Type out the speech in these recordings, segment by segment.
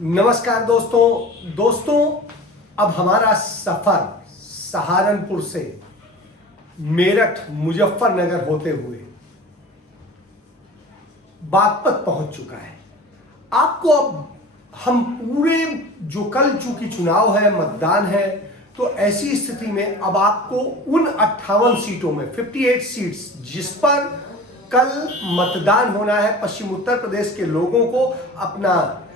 नमस्कार दोस्तों, अब हमारा सफर सहारनपुर से मेरठ मुजफ्फरनगर होते हुए बागपत पहुंच चुका है। आपको अब हम पूरे जो कल चूंकि चुनाव है, मतदान है, तो ऐसी स्थिति में अब आपको उन 58 सीटों में 58 सीट्स जिस पर कल मतदान होना है, पश्चिम उत्तर प्रदेश के लोगों को अपना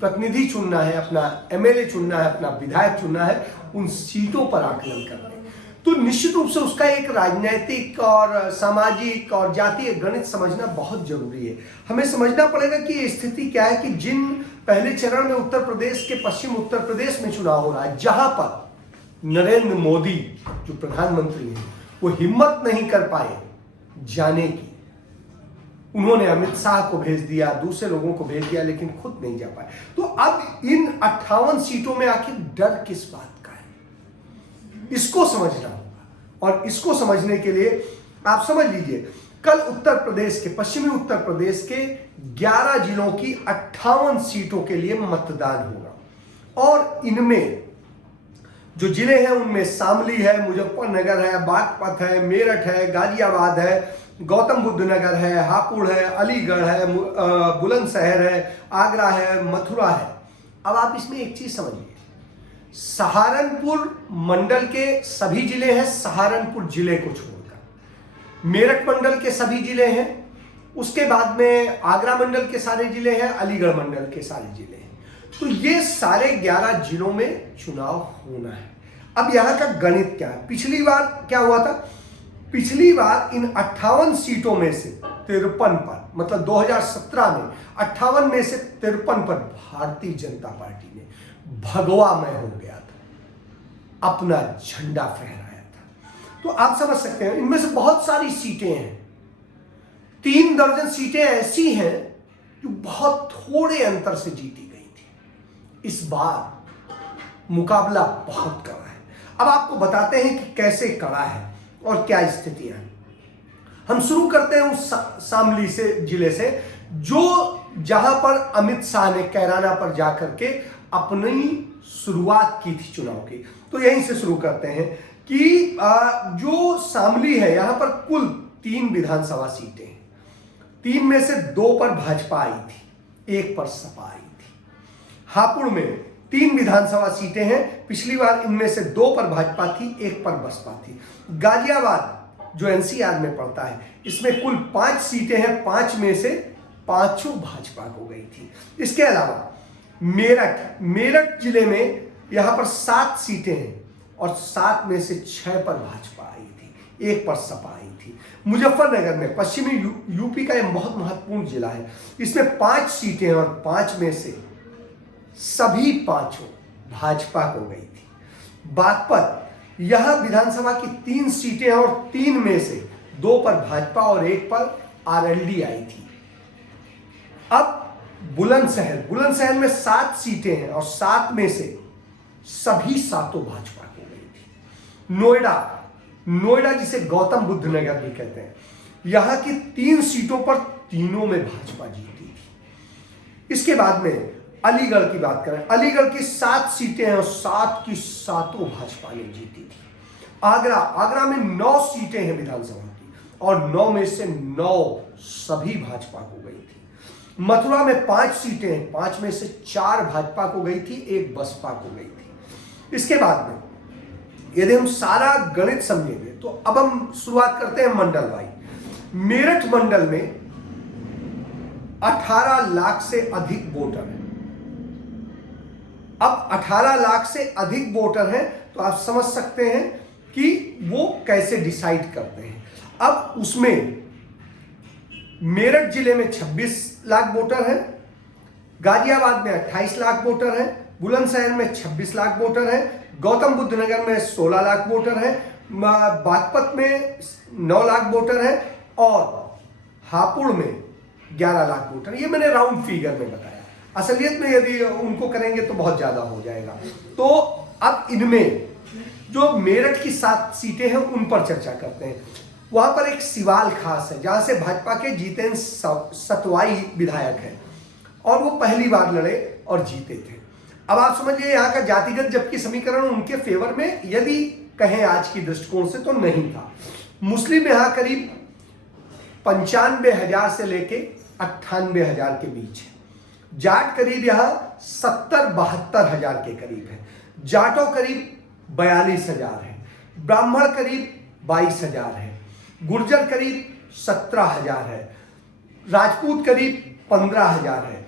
प्रतिनिधि चुनना है, अपना एमएलए चुनना है, अपना विधायक चुनना है, उन सीटों पर आकलन करना है। तो निश्चित रूप से उसका एक राजनीतिक और सामाजिक और जातीय गणित समझना बहुत जरूरी है। हमें समझना पड़ेगा कि ये स्थिति क्या है कि जिन पहले चरण में उत्तर प्रदेश के पश्चिम उत्तर प्रदेश में चुनाव हो रहा है, जहां पर नरेंद्र मोदी जो प्रधानमंत्री हैं वो हिम्मत नहीं कर पाए जाने की। उन्होंने अमित शाह को भेज दिया, दूसरे लोगों को भेज दिया, लेकिन खुद नहीं जा पाए। तो अब इन 58 सीटों में आखिर डर किस बात का है, इसको समझना होगा। और इसको समझने के लिए आप समझ लीजिए, कल उत्तर प्रदेश के पश्चिमी उत्तर प्रदेश के 11 जिलों की 58 सीटों के लिए मतदान होगा। और इनमें जो जिले हैं उनमें शामली है, मुजफ्फरनगर है, बागपत है, मेरठ है, गाजियाबाद है, गौतम बुद्ध नगर है, हापुड़ है, अलीगढ़ है, बुलंदशहर है, आगरा है, मथुरा है। अब आप इसमें एक चीज समझिए, सहारनपुर मंडल के सभी जिले हैं, सहारनपुर जिले को छोड़कर मेरठ मंडल के सभी जिले हैं, उसके बाद में आगरा मंडल के सारे जिले हैं, अलीगढ़ मंडल के सारे जिले हैं। तो ये सारे 11 जिलों में चुनाव होना है। अब यहां का गणित क्या है, पिछली बार क्या हुआ था, पिछली बार इन 58 सीटों में से 53 पर, मतलब 2017 में 58 में से 53 पर भारतीय जनता पार्टी ने भगवामय हो गया था, अपना झंडा फहराया था। तो आप समझ सकते हैं इनमें से बहुत सारी सीटें हैं, 3 दर्जन सीटें ऐसी हैं जो बहुत थोड़े अंतर से जीती गई थी। इस बार मुकाबला बहुत कड़ा है। अब आपको बताते हैं कि कैसे कड़ा है और क्या स्थितियां हैं। हम शुरू करते हैं उस शामली से जिले से, जो जहां पर अमित शाह ने कैराना पर जाकर के अपनी शुरुआत की थी चुनाव की। तो यहीं से शुरू करते हैं कि जो शामली है, यहां पर कुल 3 विधानसभा सीटें हैं। 3 में से 2 पर भाजपा आई थी, 1 पर सपा आई थी। हापुड़ में 3 विधानसभा सीटें हैं, पिछली बार इनमें से 2 पर भाजपा थी, 1 पर बसपा थी। गाजियाबाद जो एनसीआर में पड़ता है, इसमें कुल 5 सीटें हैं, 5 में से 5 भाजपा को गई थी। इसके अलावा मेरठ जिले में यहां पर 7 सीटें हैं और 7 में से 6 पर भाजपा आई थी, 1 पर सपा आई थी। मुजफ्फरनगर में पश्चिमी यूपी का यह बहुत महत्वपूर्ण जिला है, इसमें 5 सीटें हैं और 5 में से सभी 5 भाजपा को गई थी। बागपत, यहां विधानसभा की 3 सीटें हैं और 3 में से 2 पर भाजपा और 1 पर आरएलडी आई थी। अब बुलंदशहर में 7 सीटें हैं और 7 में से सभी 7 भाजपा को गई थी। नोएडा जिसे गौतम बुद्ध नगर भी कहते हैं, यहां की 3 सीटों पर तीनों में भाजपा जीती थी। इसके बाद में अलीगढ़ की बात करें, अलीगढ़ की 7 सीटें हैं और 7 की 7 भाजपा ने जीती थी। आगरा में 9 सीटें हैं विधानसभा की और 9 में से 9 सभी भाजपा को गई थी। मथुरा में 5 सीटें हैं, 5 में से 4 भाजपा को गई थी, 1 बसपा को गई थी। इसके बाद में यदि हम सारा गणित समझेंगे तो अब हम शुरुआत करते हैं मंडल वाइज। मेरठ मंडल में 18 लाख से अधिक वोटर हैं। अब 18 लाख से अधिक वोटर हैं तो आप समझ सकते हैं कि वो कैसे डिसाइड करते हैं। अब उसमें मेरठ जिले में 26 लाख वोटर हैं, गाजियाबाद में 28 लाख वोटर हैं, बुलंदशहर में 26 लाख वोटर हैं, गौतम बुद्ध नगर में 16 लाख वोटर हैं, बागपत में 9 लाख वोटर हैं और हापुड़ में 11 लाख वोटर। ये मैंने राउंड फिगर में बताया, असलियत में यदि उनको करेंगे तो बहुत ज्यादा हो जाएगा। तो अब इनमें जो मेरठ की 7 सीटें हैं उन पर चर्चा करते हैं। वहां पर एक सिवाल खास है, जहां से भाजपा के जितेंद्र सतवाई विधायक हैं और वो पहली बार लड़े और जीते थे। अब आप समझिए यहाँ का जातिगत जबकि समीकरण उनके फेवर में यदि कहें आज की दृष्टिकोण से तो नहीं था। मुस्लिम यहाँ करीब 95,000 से लेके 98,000 के बीच है। जाट करीब यहाँ 70-72 के करीब है। जाटो करीब 42,000 है। ब्राह्मण करीब 22,000 है। गुर्जर करीब 17,000 है। राजपूत करीब 15,000 है।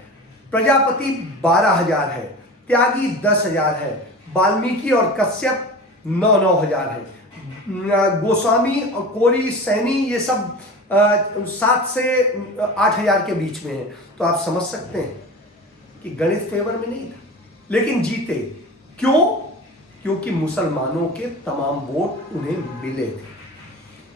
प्रजापति 12,000 है। त्यागी 10,000 है। वाल्मीकि और कश्यप 9,000 है। गोस्वामी और कोरी सैनी ये सब 7 से 8,000 के बीच में है। तो आप समझ सकते हैं कि गणित फेवर में नहीं था, लेकिन जीते। क्यों? क्योंकि मुसलमानों के तमाम वोट उन्हें मिले थे।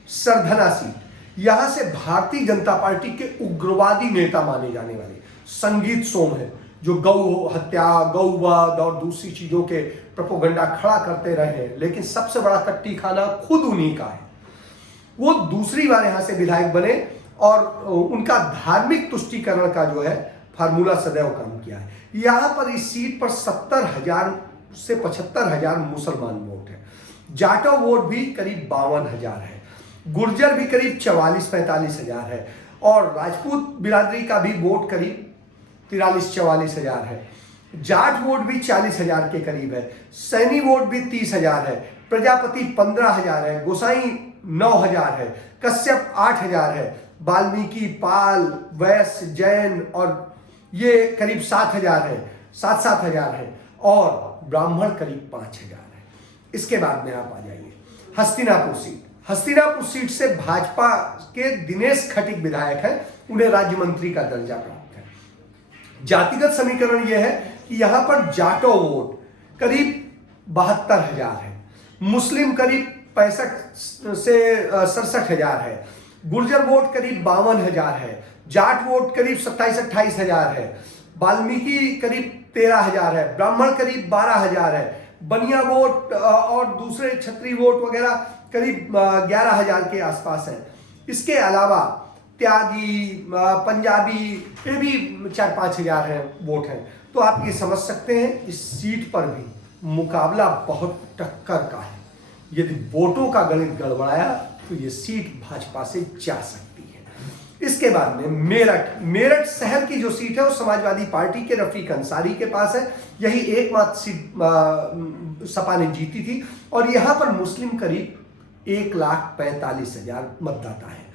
सरधना सीट, यहां से भारतीय जनता पार्टी के उग्रवादी नेता माने जाने वाले संगीत सोम है, जो गौ हत्या, गौवध और दूसरी चीजों के प्रोपोगंडा खड़ा करते रहे, लेकिन सबसे बड़ा कट्टी खाना खुद उन्हीं का है। वो दूसरी बार यहां से विधायक बने और उनका धार्मिक तुष्टीकरण का जो है फार्मूला सदैव काम किया है। यहां पर इस सीट पर 70,000 से 75,000 मुसलमान वोट है। जाटो वोट भी करीब 52,000 है। गुर्जर भी करीब 44-45,000 है और राजपूत बिरादरी का भी वोट करीब 43-44,000 है। जाट वोट भी 40,000 के करीब है। सैनी वोट भी 30,000 है। प्रजापति 15,000 है। गोसाई 9,000 है। कश्यप 8,000 है। वाल्मीकि, पाल, वैश्य, जैन और ये करीब 7,000 है, 7-7,000 है और ब्राह्मण करीब 5,000 है। इसके बाद में आप आ जाइए हस्तिनापुर सीट। हस्तिनापुर सीट से भाजपा के दिनेश खटीक विधायक है, उन्हें राज्य मंत्री का दर्जा प्राप्त है। जातिगत समीकरण यह है कि यहां पर जाटो वोट करीब 72,000 है। मुस्लिम करीब 65 से 67,000 है। गुर्जर वोट करीब 52,000 है। जाट वोट करीब 27-28,000 है। वाल्मीकि करीब 13,000 है। ब्राह्मण करीब 12,000 है। बनिया वोट और दूसरे क्षत्रिय वोट वगैरह करीब 11,000 के आसपास है। इसके अलावा त्यागी, पंजाबी, ये भी 4-5,000 है वोट हैं। तो आप ये समझ सकते हैं इस सीट पर भी मुकाबला बहुत टक्कर का है। यदि वोटों का गणित गड़बड़ाया तो ये सीट भाजपा से जा सकती है। इसके बाद में मेरठ शहर की जो सीट है वो समाजवादी पार्टी के रफीक अंसारी के पास है। यही एकमात्र सीट सपा ने जीती थी और यहां पर मुस्लिम करीब 1,45,000 मतदाता है।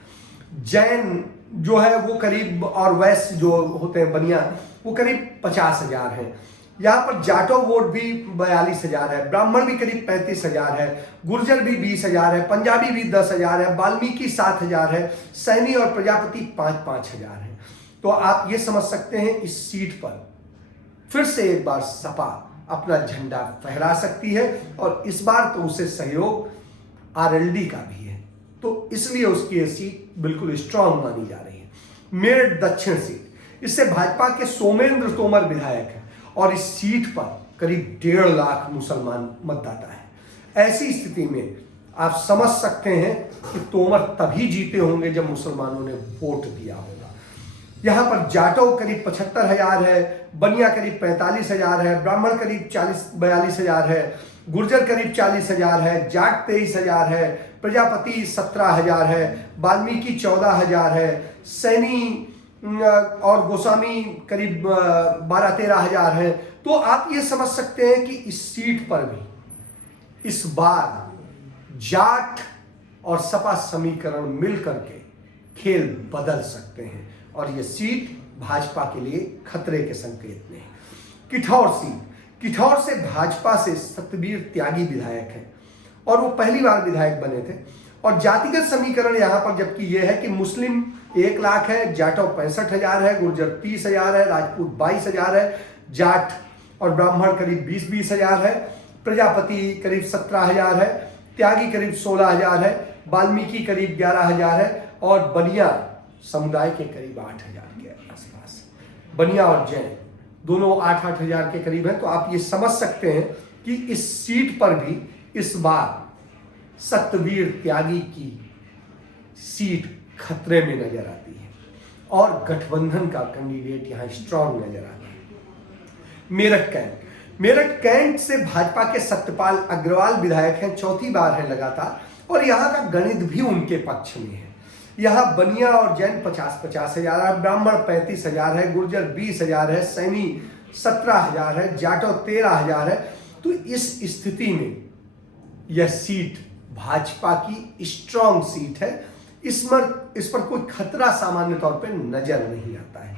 जैन जो है वो करीब और वैश्य जो होते हैं बनिया वो करीब 50,000 है। यहाँ पर जाटो वोट भी 42,000 है। ब्राह्मण भी करीब 35,000 है। गुर्जर भी 20,000 है। पंजाबी भी 10,000 है। वाल्मीकि 7,000 है। सैनी और प्रजापति 5-5,000 है। तो आप ये समझ सकते हैं इस सीट पर फिर से एक बार सपा अपना झंडा फहरा सकती है और इस बार तो उसे सहयोग आरएलडी का भी है, तो इसलिए उसकी ये सीट बिल्कुल स्ट्रांग मानी जा रही है। मेरठ दक्षिण सीट, इससे भाजपा के सोमेंद्र तोमर विधायक है और इस सीट पर करीब 1.5 लाख मुसलमान मतदाता है। ऐसी स्थिति में आप समझ सकते हैं कि तोमर तभी जीते होंगे जब मुसलमानों ने वोट दिया होगा। यहां पर जाटो करीब 75,000 है। बनिया करीब 45,000 है। ब्राह्मण करीब 40-42,000 है। गुर्जर करीब 40,000 है। जाट 23,000 है। प्रजापति 17,000 है। वाल्मीकि 14,000 है। सैनी और गोस्वामी करीब 12-13,000 है। तो आप ये समझ सकते हैं कि इस सीट पर भी इस बार जाट और सपा समीकरण मिलकर के खेल बदल सकते हैं और ये सीट भाजपा के लिए खतरे के संकेत में है। किठौर सीट, किठौर से भाजपा से सतबीर त्यागी विधायक हैं और वो पहली बार विधायक बने थे। और जातिगत समीकरण यहां पर जबकि यह है कि मुस्लिम 1 लाख है, जाटो 65,000 है, गुर्जर 30,000 है, राजपूत 22,000 है, जाट और ब्राह्मण करीब 20-20,000 है, प्रजापति करीब 17,000 है, त्यागी करीब 16,000 है, वाल्मीकि करीब 11,000 है और बनिया समुदाय के करीब 8,000 के आसपास। बनिया और जैन दोनों 8-8,000 के करीब है। तो आप ये समझ सकते हैं कि इस सीट पर भी इस बार सतबीर त्यागी की सीट खतरे में नजर आती है और गठबंधन का कैंडिडेट यहां स्ट्रांग नजर आता है। मेरठ कैंट। मेरठ कैंट से भाजपा के सत्यपाल अग्रवाल विधायक हैं, चौथी बार है लगातार, और यहाँ का गणित भी उनके पक्ष में है। यहाँ बनिया और जैन 50-50 हजार है, ब्राह्मण 35 हजार है, गुर्जर 20 हजार है, सैनी 17 हजार है, जाटव 13 हजार है। तो इस स्थिति में यह सीट भाजपा की स्ट्रॉन्ग सीट है। इस पर कोई खतरा सामान्य तौर पे नजर नहीं आता है।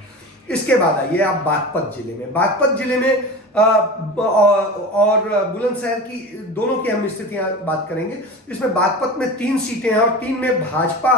इसके बाद आइए आप बागपत जिले में। बागपत जिले में और बुलंदशहर की दोनों की हम स्थितियां बात करेंगे। इसमें बागपत में 3 सीटें हैं और 3 में भाजपा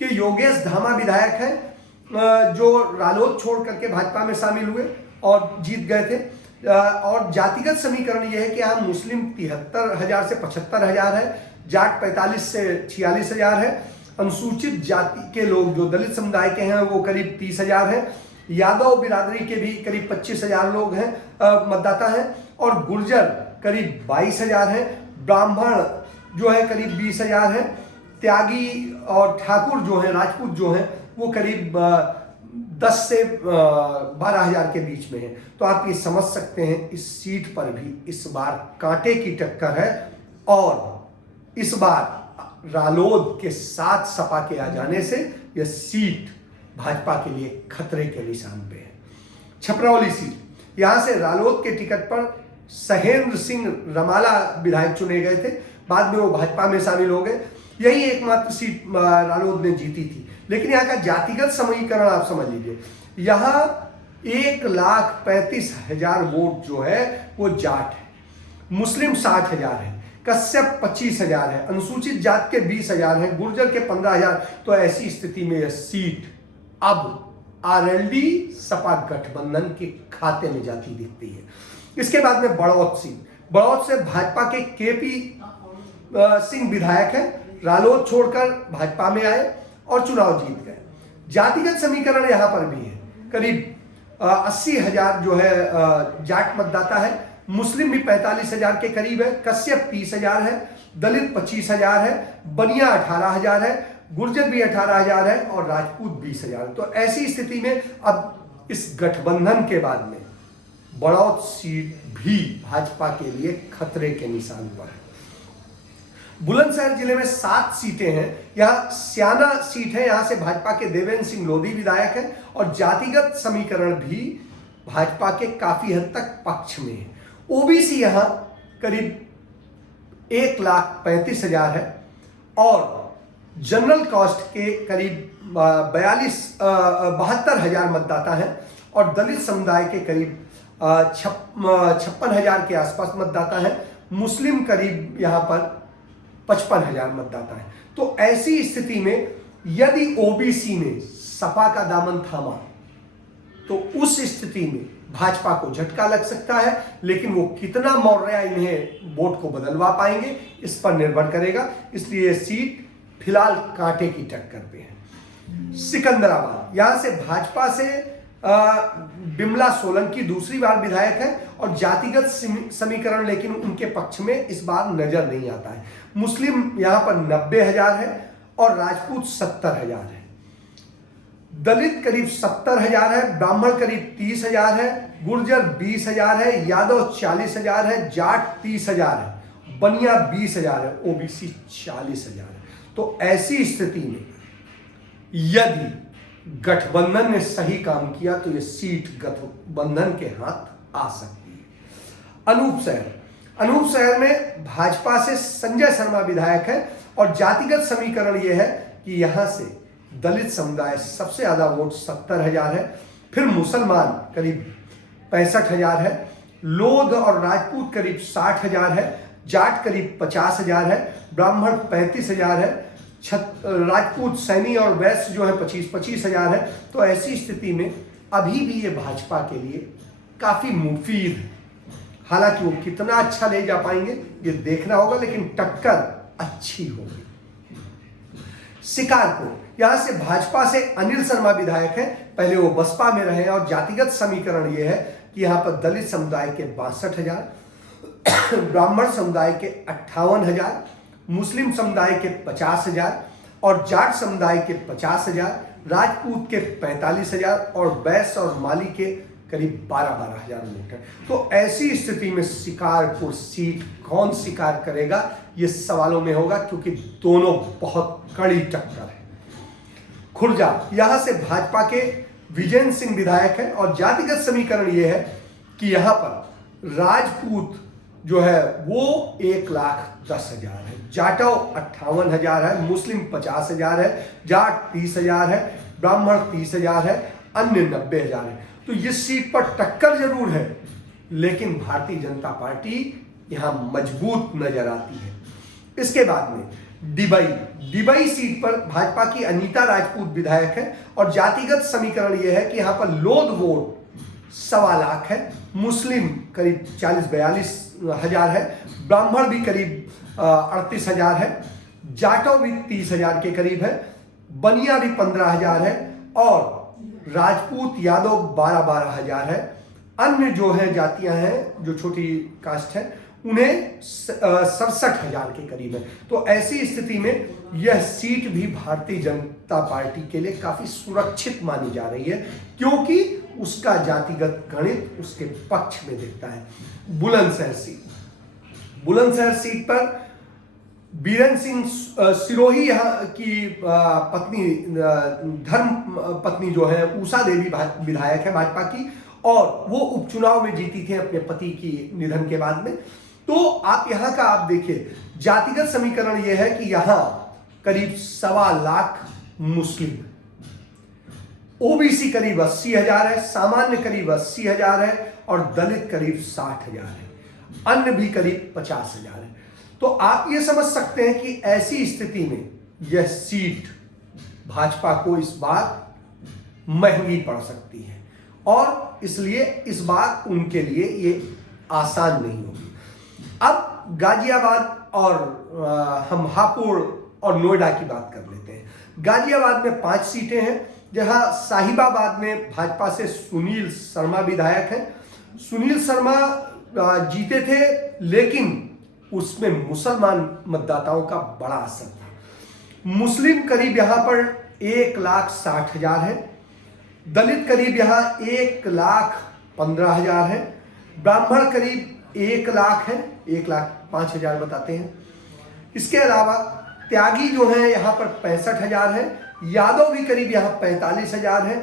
के योगेश धामा विधायक हैं जो रालोद छोड़ करके भाजपा में शामिल हुए और जीत गए थे। और जातिगत समीकरण यह है कि यहाँ मुस्लिम 73,000 से 75,000 है, जाट 45 से 46 हजार है, अनुसूचित जाति के लोग जो दलित समुदाय के हैं वो करीब 30 हजार है, यादव बिरादरी के भी करीब 25 हजार लोग हैं मतदाता हैं, और गुर्जर करीब 22 हजार है, ब्राह्मण जो है करीब 20 हजार है, त्यागी और ठाकुर जो है राजपूत जो है वो करीब 10 से 12 हजार के बीच में है। तो आप ये समझ सकते हैं इस सीट पर भी इस बार कांटे की टक्कर है, और इस बार रालोद के साथ सपा के आ जाने से यह सीट भाजपा के लिए खतरे के निशान पे है। छपरौली सीट, यहां से रालोद के टिकट पर सहेंद्र सिंह रमाला विधायक चुने गए थे, बाद में वो भाजपा में शामिल हो गए। यही एकमात्र सीट रालोद ने जीती थी। लेकिन यहाँ का जातिगत समीकरण आप समझ लीजिए, यहाँ 1,35,000 वोट जो है वो जाट है, मुस्लिम 60 हजार है, कश्यप 25 हजार है, अनुसूचित जात के 20 हजार है, गुर्जर के 15 हजार। तो ऐसी स्थिति में यह सीट अब आरएलडी सपा गठबंधन के खाते में जाती दिखती है। इसके बाद में बड़ौत सीट, बड़ौत से भाजपा के केपी सिंह विधायक हैं, रालोद छोड़कर भाजपा में आए और चुनाव जीत गए। जातिगत समीकरण यहां पर भी है, करीब 80 हजार जो है जाट मतदाता है, मुस्लिम भी 45 हजार के करीब है, कश्यप 30 हजार है, दलित 25 हजार है, बनिया 18 हजार है, गुर्जर भी 18 हजार है और राजपूत 20 हजार। तो ऐसी स्थिति में अब इस गठबंधन के बाद में बड़ौत सीट भी भाजपा के लिए खतरे के निशान पर है। बुलंदशहर जिले में 7 सीटें हैं। यहाँ स्याना सीट है, यहाँ से भाजपा के देवेंद्र सिंह लोधी विधायक हैं और जातिगत समीकरण भी भाजपा के काफी हद तक पक्ष में है। ओबीसी यहाँ करीब 1,35,000 है और जनरल कास्ट के करीब 72 हजार मतदाता हैं और दलित समुदाय के करीब 56 हजार के आसपास मतदाता हैं, मुस्लिम करीब यहाँ पर 55 हजार मतदाता है। तो ऐसी स्थिति में यदि ओबीसी ने सपा का दामन थामा तो उस स्थिति में भाजपा को झटका लग सकता है, लेकिन वो कितना मौर्य इन्हें वोट को बदलवा पाएंगे इस पर निर्भर करेगा। इसलिए सीट फिलहाल कांटे की टक्कर पे है। सिकंदराबाद, यहां से भाजपा से बिमला सोलंकी दूसरी बार विधायक है और जातिगत समीकरण लेकिन उनके पक्ष में इस बार नजर नहीं आता है। मुस्लिम यहां पर 90 हजार है और राजपूत 70 हजार है, दलित करीब 70 हजार है, ब्राह्मण करीब 30 हजार है, गुर्जर 20 हजार है, यादव 40 हजार है, जाट 30 हजार है, बनिया 20 हजार है, ओबीसी 40 हजार है। तो ऐसी स्थिति में यदि गठबंधन ने सही काम किया तो यह सीट गठबंधन के हाथ आ सकती है। अनूप शहर में भाजपा से संजय शर्मा विधायक है और जातिगत समीकरण यह है कि यहां से दलित समुदाय सबसे ज्यादा वोट 70 हजार है, फिर मुसलमान करीब 65 हजार है, लोध और राजपूत करीब 60 हजार है, जाट करीब 50 हजार है, ब्राह्मण 35 हजार है, राजपूत सैनी और वैश्य जो है 25-25 हजार है। तो ऐसी स्थिति में अभी भी ये भाजपा के लिए काफी मुफीद है। हालांकि वो कितना अच्छा ले जा पाएंगे ये देखना होगा, लेकिन टक्कर अच्छी होगी। शिकारपुर, यहां से भाजपा से अनिल शर्मा विधायक है, पहले वो बसपा में रहे और जातिगत समीकरण ये है कि यहां पर दलित समुदाय के 62 हजार, ब्राह्मण समुदाय के 58 हजार, मुस्लिम समुदाय के 50 हजार और जाट समुदाय के 50 हजार, राजपूत के 45 हजार और वैश्य और माली के करीब 12-12 हजार वोट है। तो ऐसी स्थिति में शिकारपुर सीट कौन शिकार करेगा, ये सवालों में होगा, क्योंकि दोनों बहुत कड़ी टक्कर है। खुर्जा, यहां से भाजपा के विजेंद्र सिंह विधायक है और जातिगत समीकरण यह है कि यहां पर राजपूत जो है वो 1,10,000 है, जाटव 58,000 है, मुस्लिम 50,000 है, जाट 30,000 है, ब्राह्मण 30,000 है, अन्य 90,000 है। तो इस सीट पर टक्कर जरूर है, लेकिन भारतीय जनता पार्टी यहां मजबूत नजर आती है। इसके बाद में डिबई सीट पर भाजपा की अनीता राजपूत विधायक है और जातिगत समीकरण यह है कि यहां पर लोध वोट 1.25 लाख है, मुस्लिम करीब 40-42 हजार है, ब्राह्मण भी करीब 38,000 है, जाटव भी 30,000 के करीब है, बनिया भी 15,000 है और राजपूत यादव 12-12 हजार है। अन्य जो है जातियां हैं, जो छोटी कास्ट है, उन्हें 67,000 के करीब है। तो ऐसी स्थिति में यह सीट भी भारतीय जनता पार्टी के लिए काफी सुरक्षित मानी जा रही है, क्योंकि उसका जातिगत गणित उसके पक्ष में दिखता है। बुलंदशहर सीट पर बीरेन सिंह सिरोही यहाँ की पत्नी, धर्म पत्नी जो है उषा देवी विधायक है भाजपा की, और वो उपचुनाव में जीती थी अपने पति की निधन के बाद में। तो आप यहाँ का आप देखिए, जातिगत समीकरण ये है कि यहाँ करीब 1.25 लाख मुस्लिम, ओबीसी करीब 80,000 है, सामान्य करीब 80,000 है और दलित करीब 60,000 है, अन्य भी करीब 50,000 है। तो आप ये समझ सकते हैं कि ऐसी स्थिति में यह सीट भाजपा को इस बार महंगी पड़ सकती है और इसलिए इस बार उनके लिए ये आसान नहीं होगी। अब गाजियाबाद और हम हापुड़ और नोएडा की बात कर लेते हैं। गाजियाबाद में 5 सीटें हैं, जहां साहिबाबाद में भाजपा से सुनील शर्मा विधायक हैं। सुनील शर्मा जीते थे, लेकिन उसमें मुसलमान मतदाताओं का बड़ा असर था। मुस्लिम करीब यहां पर 1,60,000 है, दलित करीब यहां 1,15,000 है, ब्राह्मण करीब 1 लाख है, 1,05,000 बताते हैं। इसके अलावा त्यागी जो है यहाँ पर 65,000 है, यादव भी करीब यहाँ 45,000 है,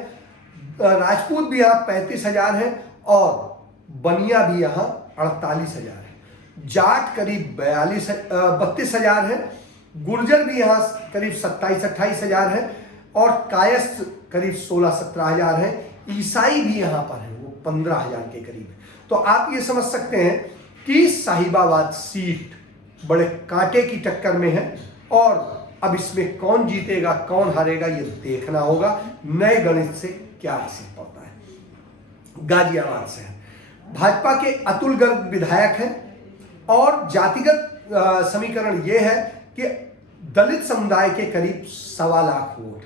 राजपूत भी यहाँ 35,000 है और बनिया भी यहाँ 48,000 है। जाट करीब 32,000 है, गुर्जर भी यहाँ करीब 27-28,000 है और कायस्थ करीब 16-17,000 है। ईसाई भी यहाँ पर है, वो 15,000 के करीब है। तो आप ये समझ सकते हैं कि साहिबाबाद सीट बड़े कांटे की टक्कर में है और अब इसमें कौन जीतेगा कौन हारेगा ये देखना होगा, नए गणित से क्या असर पड़ता है। गाजियाबाद से भाजपा के अतुल गर्ग विधायक हैं और जातिगत समीकरण यह है कि दलित समुदाय के करीब 1.25 लाख वोट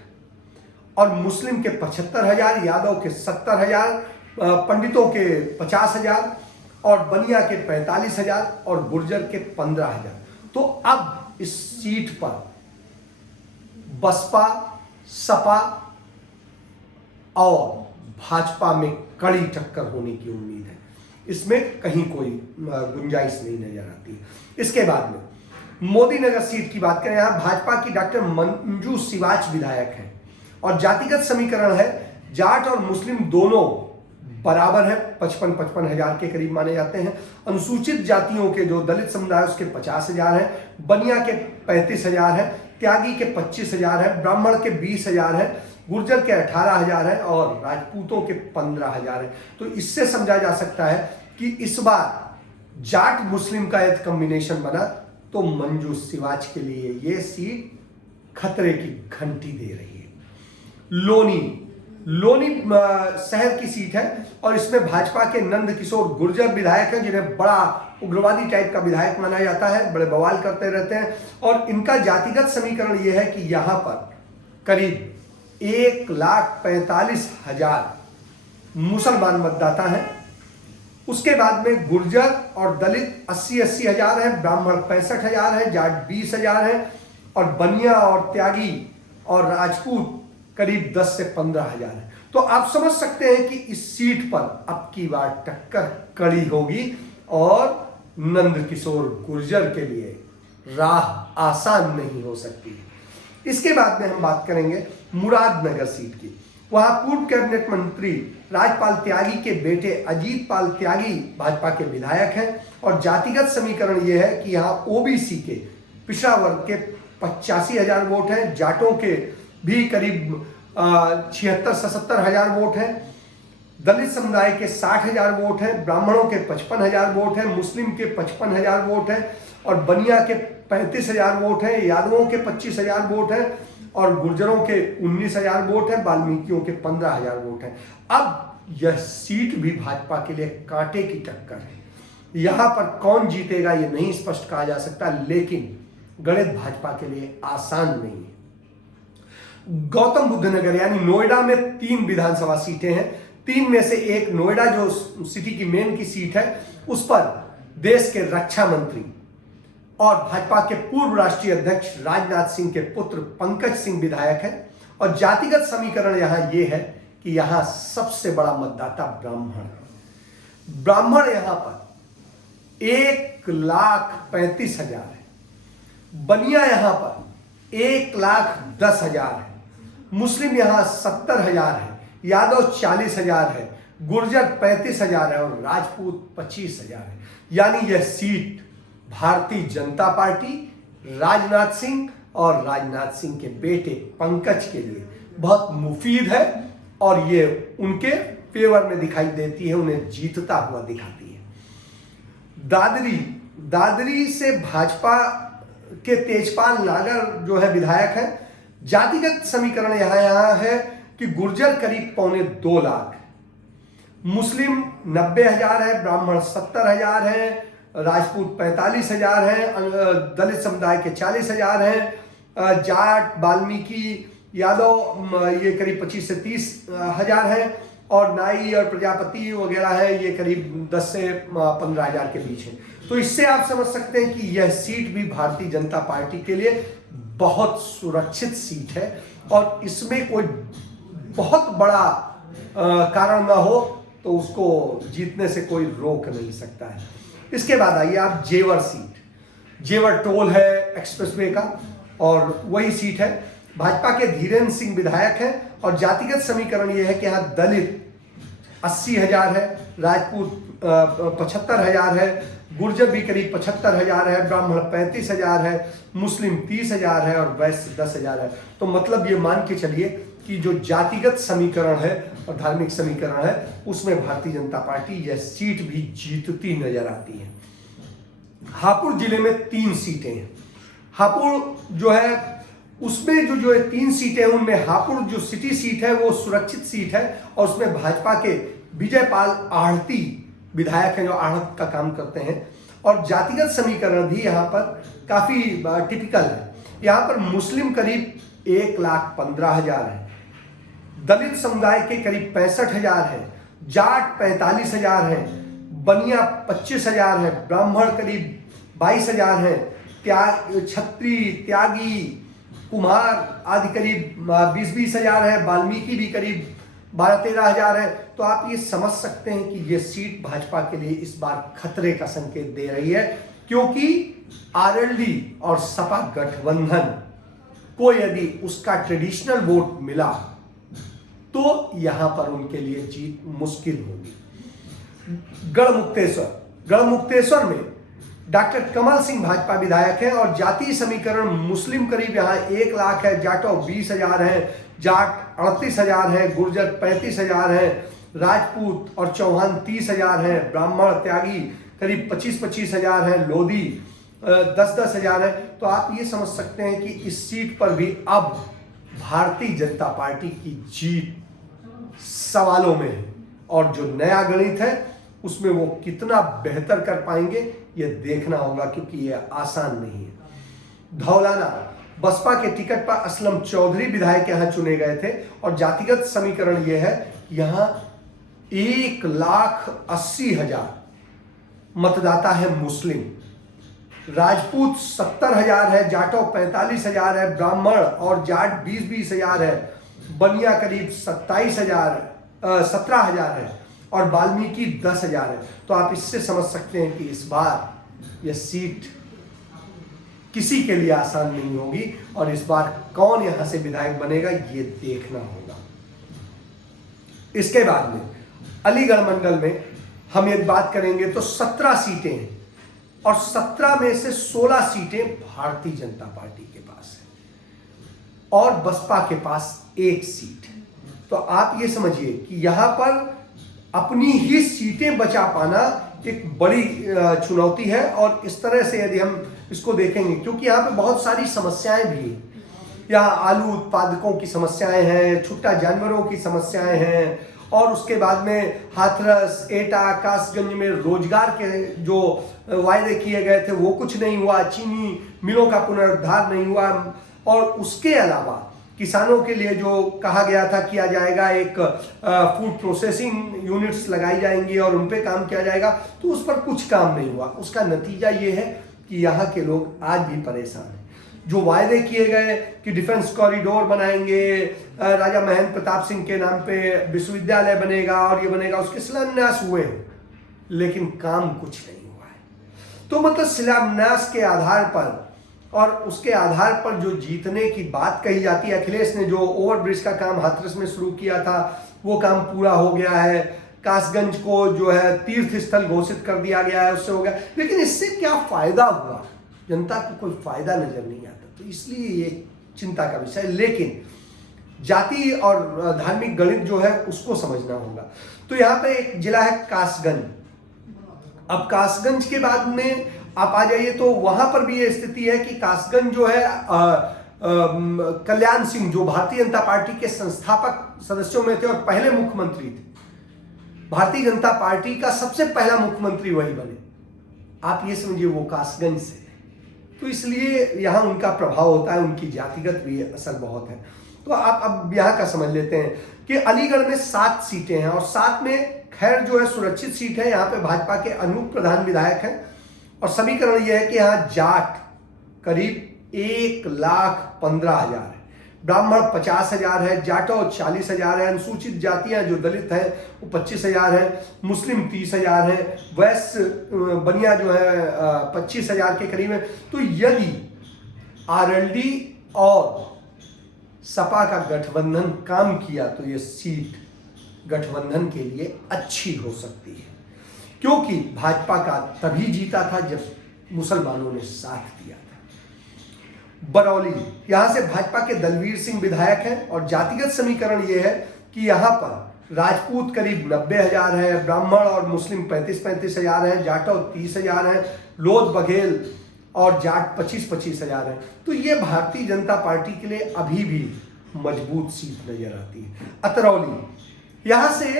और मुस्लिम के 75,000, यादव के 70,000, पंडितों के 50,000 और बनिया के 45,000 और गुर्जर के 15,000। तो अब इस सीट पर बसपा, सपा और भाजपा में कड़ी टक्कर होने की उम्मीद है, इसमें कहीं कोई गुंजाइश नहीं नजर आती। इसके बाद में मोदी नगर सीट की बात करें, यहां भाजपा की डॉक्टर मंजू सिवाच विधायक हैं और जातिगत समीकरण है जाट और मुस्लिम दोनों बराबर है, 55-55 हजार के करीब माने जाते हैं। अनुसूचित जातियों के जो दलित समुदाय उसके 50,000 है, बनिया के 35,000 है, त्यागी के 25,000 है, ब्राह्मण के 20,000 है, गुर्जर के 18,000 है और राजपूतों के 15,000 है। तो इससे समझा जा सकता है कि इस बार जाट मुस्लिम का एक कॉम्बिनेशन बना तो मंजू सिवाच के लिए यह सीट खतरे की घंटी दे रही है। लोनी शहर की सीट है और इसमें भाजपा के नंद किशोर गुर्जर विधायक हैं, जिन्हें बड़ा उग्रवादी टाइप का विधायक माना जाता है, बड़े बवाल करते रहते हैं और इनका जातिगत समीकरण यह है कि यहां पर करीब 1,45,000 मुसलमान मतदाता हैं। उसके बाद में गुर्जर और दलित 80-80 हजार है, ब्राह्मण 65,000 है, जाट 20,000 है और बनिया और त्यागी और राजपूत करीब 10 से 15,000 है। तो आप समझ सकते हैं कि इस सीट पर अब की बार टक्कर कड़ी होगी और नंदकिशोर गुर्जर के लिए राह आसान नहीं हो सकती। इसके बाद में हम बात करेंगे मुरादनगर सीट की। वहां पूर्व कैबिनेट मंत्री राजपाल त्यागी के बेटे अजीत पाल त्यागी भाजपा के विधायक हैं और जातिगत समीकरण यह है कि यहाँ ओबीसी के पिछड़ा वर्ग के 85,000 वोट हैं, जाटों के भी करीब 76-77 हजार वोट हैं, दलित समुदाय के 60,000 वोट हैं, ब्राह्मणों के 55,000 वोट हैं, मुस्लिम के 55,000 वोट हैं और बनिया के 35,000 वोट हैं, यादवों के 25,000 वोट हैं और गुर्जरों के 19,000 वोट हैं, वाल्मीकियों के 15,000 वोट हैं। अब यह सीट भी भाजपा के लिए कांटे की टक्कर है। यहां पर कौन जीतेगा ये नहीं स्पष्ट कहा जा सकता, लेकिन गणित भाजपा के लिए आसान नहीं है। गौतम बुद्ध नगर यानी नोएडा में 3 विधानसभा सीटें हैं। 3 में से एक नोएडा जो सिटी की मेन की सीट है उस पर देश के रक्षा मंत्री और भाजपा के पूर्व राष्ट्रीय अध्यक्ष राजनाथ सिंह के पुत्र पंकज सिंह विधायक हैं और जातिगत समीकरण यहां यह है कि यहां सबसे बड़ा मतदाता ब्राह्मण यहां पर 1,35,000 है, बनिया यहां पर 1,10,000 है, मुस्लिम यहां 70,000 है, यादव 40,000 है, गुर्जर 35,000 है और राजपूत 25,000 है। यानी यह सीट भारतीय जनता पार्टी, राजनाथ सिंह और राजनाथ सिंह के बेटे पंकज के लिए बहुत मुफीद है और ये उनके फेवर में दिखाई देती है, उन्हें जीतता हुआ दिखाती है। दादरी से भाजपा के तेजपाल नागर जो है विधायक है। जातिगत समीकरण यहां है कि गुर्जर करीब 2.25 लाख, मुस्लिम 90,000 है, ब्राह्मण 70,000 है, राजपूत 45,000 है, दलित समुदाय के 40,000 हैं, जाट वाल्मीकि यादव ये करीब 25 से 30,000 है और नाई और प्रजापति वगैरह है ये करीब 10 से 15,000 के बीच है। तो इससे आप समझ सकते हैं कि यह सीट भी भारतीय जनता पार्टी के लिए बहुत सुरक्षित सीट है और इसमें कोई बहुत बड़ा कारण ना हो तो उसको जीतने से कोई रोक नहीं सकता है। इसके बाद आइए आप जेवर सीट। जेवर टोल है एक्सप्रेसवे का और वही सीट है। भाजपा के धीरेन्द्र सिंह विधायक हैं और जातिगत समीकरण यह है कि यहाँ दलित 80,000 है, राजपूत 75,000 है, गुर्जर भी करीब 75,000 है, ब्राह्मण 35,000 है, मुस्लिम 30,000 है और वैश्य 10,000 है। तो मतलब ये मान के चलिए कि जो जातिगत समीकरण है और धार्मिक समीकरण है उसमें भारतीय जनता पार्टी यह सीट भी जीतती नजर आती है। हापुड़ जिले में 3 सीटें हैं। हापुड़ जो है उसमें जो 3 सीटें हैं उनमें हापुड़ जो सिटी सीट है वो सुरक्षित सीट है और उसमें भाजपा के विजयपाल आहड़ती विधायक हैं जो आहट का काम करते हैं और जातिगत समीकरण भी यहाँ पर काफी टिपिकल है। यहाँ पर मुस्लिम करीब 1,15,000 है, दलित समुदाय के करीब 65,000 है, जाट 45,000 है, बनिया 25,000 है, ब्राह्मण करीब 22,000 है, छत्री त्यागी कुमार आदि करीब 20-20,000 है, वाल्मीकि भी करीब 12-13,000 है। तो आप ये समझ सकते हैं कि ये सीट भाजपा के लिए इस बार खतरे का संकेत दे रही है क्योंकि आरएलडी और सपा गठबंधन को यदि उसका ट्रेडिशनल वोट मिला तो यहां पर उनके लिए जीत मुश्किल होगी। गढ़मुक्तेश्वर में डॉक्टर कमल सिंह भाजपा विधायक हैं और जातीय समीकरण मुस्लिम करीब यहाँ 1 लाख है, जाटो 20,000 है, जाट 38,000 है, गुर्जर 35,000 है, राजपूत और चौहान 30,000 है, ब्राह्मण त्यागी करीब 25,000 है, लोधी 10,000 है। तो आप ये समझ सकते हैं कि इस सीट पर भी अब भारतीय जनता पार्टी की जीत सवालों में है और जो नया गणित है उसमें वो कितना बेहतर कर पाएंगे ये देखना होगा क्योंकि ये आसान नहीं है। धौलाना बसपा के टिकट पर असलम चौधरी विधायक यहां चुने गए थे और जातिगत समीकरण यह है यहां 1,80,000 मतदाता है मुस्लिम, राजपूत 70,000 है, जाटो 45,000 है, ब्राह्मण और जाट 20-20,000 है, बनिया करीब 17,000 है और वाल्मीकि 10,000 है। तो आप इससे समझ सकते हैं कि इस बार यह सीट किसी के लिए आसान नहीं होगी और इस बार कौन यहां से विधायक बनेगा ये देखना होगा। इसके बाद में अलीगढ़ मंडल में हम एक बात करेंगे तो 17 सीटें हैं और 17 में से 16 सीटें भारतीय जनता पार्टी के पास है और बसपा के पास 1 सीट है। तो आप ये समझिए कि यहां पर अपनी ही सीटें बचा पाना एक बड़ी चुनौती है। और इस तरह से यदि हम इसको देखेंगे, क्योंकि यहाँ पे बहुत सारी समस्याएं भी हैं, यहाँ आलू उत्पादकों की समस्याएं हैं, छुट्टा जानवरों की समस्याएं हैं और उसके बाद में हाथरस, एटा, कासगंज में रोजगार के जो वायदे किए गए थे वो कुछ नहीं हुआ, चीनी मिलों का पुनरुद्धार नहीं हुआ और उसके अलावा किसानों के लिए जो कहा गया था किया जाएगा, एक फूड प्रोसेसिंग यूनिट्स लगाई जाएंगी और उन पे काम किया जाएगा, तो उस पर कुछ काम नहीं हुआ। उसका नतीजा ये है कि यहाँ के लोग आज भी परेशान हैं। जो वायदे किए गए कि डिफेंस कॉरिडोर बनाएंगे, राजा महेंद्र प्रताप सिंह के नाम पे विश्वविद्यालय बनेगा और ये बनेगा, उसके शिलान्यास हुए हैं लेकिन काम कुछ नहीं हुआ है। तो मतलब शिलान्यास के आधार पर और उसके आधार पर जो जीतने की बात कही जाती है, अखिलेश ने जो ओवरब्रिज का काम हाथरस में शुरू किया था वो काम पूरा हो गया है, कासगंज को जो है तीर्थ स्थल घोषित कर दिया गया है, उससे हो गया, लेकिन इससे क्या फायदा हुआ? जनता को कोई फायदा नजर नहीं आता। तो इसलिए ये चिंता का विषय है। लेकिन जाति और धार्मिक गणित जो है उसको समझना होगा। तो यहाँ पे एक जिला है कासगंज। अब कासगंज के बाद में आप आ जाइए तो वहां पर भी ये स्थिति है कि कासगंज जो है कल्याण सिंह जो भारतीय जनता पार्टी के संस्थापक सदस्यों में थे और पहले मुख्यमंत्री थे, भारतीय जनता पार्टी का सबसे पहला मुख्यमंत्री वही बने। आप ये समझिए वो कासगंज से, तो इसलिए यहां उनका प्रभाव होता है, उनकी जातिगत भी असर बहुत है। तो आप अब यहां का समझ लेते हैं कि अलीगढ़ में 7 सीटें हैं और 7 में खैर जो है सुरक्षित सीट है। यहाँ पे भाजपा के अनूप प्रधान विधायक हैं और समीकरण यह है कि यहाँ जाट करीब 1,15,000 है, ब्राह्मण 50,000 है, जाटव 40,000 है, अनुसूचित जातियां जो दलित हैं वो 25,000 है, मुस्लिम 30,000 है, वैश्य बनिया जो है 25,000 के करीब है। तो यदि आरएलडी और सपा का गठबंधन काम किया तो ये सीट गठबंधन के लिए अच्छी हो सकती है, क्योंकि भाजपा का तभी जीता था जब मुसलमानों ने साथ दिया था। बरौली, यहां से भाजपा के दलवीर सिंह विधायक हैं और जातिगत समीकरण यह है कि यहां पर राजपूत करीब 90,000 है, ब्राह्मण और मुस्लिम 35,000 है, जाटव 30,000 है, लोध बघेल और जाट 25,000 है। तो ये भारतीय जनता पार्टी के लिए अभी भी मजबूत सीट नजर आती है। अतरौली, यहां से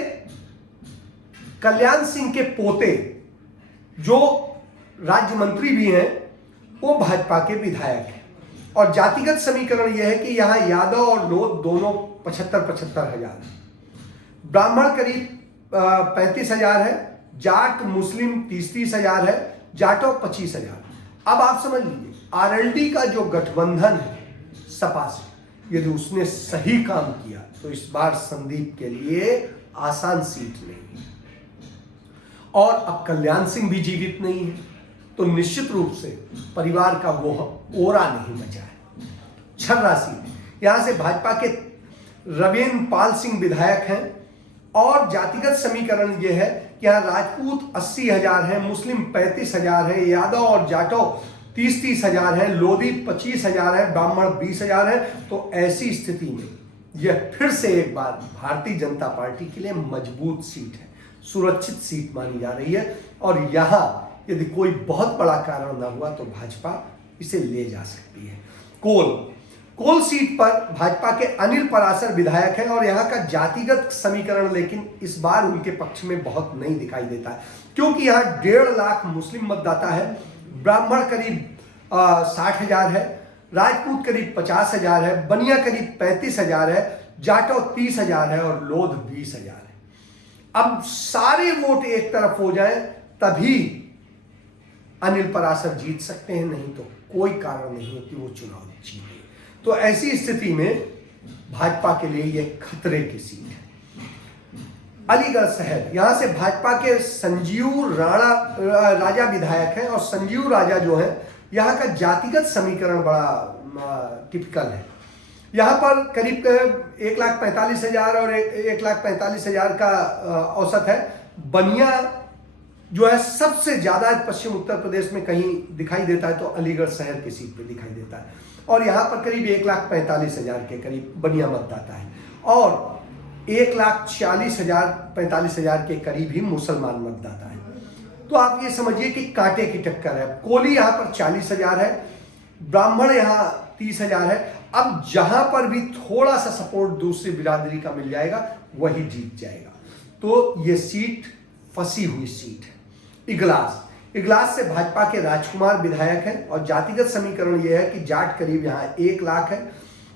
कल्याण सिंह के पोते जो राज्य मंत्री भी हैं वो भाजपा के विधायक हैं और जातिगत समीकरण यह है कि यहां यादव और लोध दोनों 75,000 है, ब्राह्मण करीब 35,000 है, जाट मुस्लिम 30,000 है, जाटव 25,000। अब आप समझ लीजिए आरएलडी का जो गठबंधन है सपा से, यदि उसने सही काम किया तो इस बार संदीप के लिए आसान सीट नहीं है और अब कल्याण सिंह भी जीवित नहीं है, तो निश्चित रूप से परिवार का वो ओरा नहीं बचा है। छर्रा सीट, यहां से भाजपा के रविंद्र पाल सिंह विधायक हैं और जातिगत समीकरण यह है कि यहाँ राजपूत 80,000 है, मुस्लिम 35,000 है, यादव और जाटव 30,000 है, लोधी 25,000 है, ब्राह्मण 20,000 है। तो ऐसी स्थिति में यह फिर से एक बार भारतीय जनता पार्टी के लिए मजबूत सीट है, सुरक्षित सीट मानी जा रही है और यहां यदि कोई बहुत बड़ा कारण ना हुआ तो भाजपा इसे ले जा सकती है। कोल सीट पर भाजपा के अनिल पराशर विधायक हैं और यहाँ का जातिगत समीकरण लेकिन इस बार उनके पक्ष में बहुत नहीं दिखाई देता है, क्योंकि यहाँ 1.5 लाख मुस्लिम मतदाता है, ब्राह्मण करीब 60,000 है, राजपूत करीब 50,000 है, बनिया करीब 35,000 है, जाटव 30,000 है और लोध 20,000 है। अब सारे वोट एक तरफ हो जाए तभी अनिल पराशर जीत सकते हैं, नहीं तो कोई कारण नहीं है कि वो चुनाव जीते। तो ऐसी स्थिति में भाजपा के लिए यह खतरे की सीट है। अलीगढ़ शहर, यहां से भाजपा के संजीव राजा विधायक हैं और संजीव राजा जो है यहाँ का जातिगत समीकरण बड़ा टिपिकल है। यहाँ पर करीब 1,45,000 और 1,45,000 का औसत है। बनिया जो है सबसे ज्यादा पश्चिम उत्तर प्रदेश में कहीं दिखाई देता है तो अलीगढ़ शहर की सीट पे दिखाई देता है और यहाँ पर करीब 1,45,000 के करीब बनिया मतदाता है और 1,40,000-45,000 के करीब ही मुसलमान मतदाता है। तो आप ये समझिए कि कांटे की टक्कर है। कोली यहाँ पर 40,000 है, ब्राह्मण यहाँ 30,000 है। अब जहां पर भी थोड़ा सा सपोर्ट दूसरी बिरादरी का मिल जाएगा वही जीत जाएगा। तो ये सीट फंसी हुई सीट है। इगलास से भाजपा के राजकुमार विधायक हैं और जातिगत समीकरण यह है कि जाट करीब यहाँ 1 लाख है,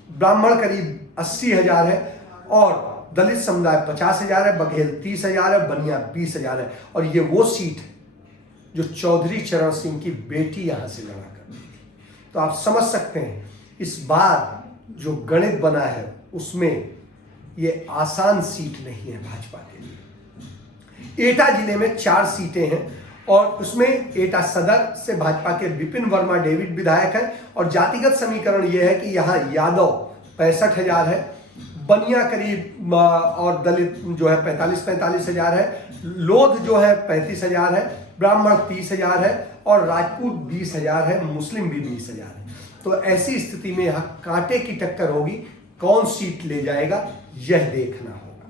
ब्राह्मण करीब 80,000 है और दलित समुदाय 50,000 है, बघेल 30,000 है, बनिया 20,000 है। और ये वो सीट है जो चौधरी चरण सिंह की बेटी यहां से लड़ा करती थी। तो आप समझ सकते हैं इस बार जो गणित बना है उसमें ये आसान सीट नहीं है भाजपा के लिए। एटा जिले में 4 सीटें हैं और उसमें एटा सदर से भाजपा के विपिन वर्मा डेविड विधायक हैं और जातिगत समीकरण यह है कि यहाँ यादव 65,000 है, बनिया करीब और दलित जो है 45,000 है, लोध जो है 35,000 है, ब्राह्मण 30,000 है और राजपूत 20,000 है, मुस्लिम भी 20,000 है। तो ऐसी स्थिति में यहाँ कांटे की टक्कर होगी, कौन सीट ले जाएगा यह देखना होगा।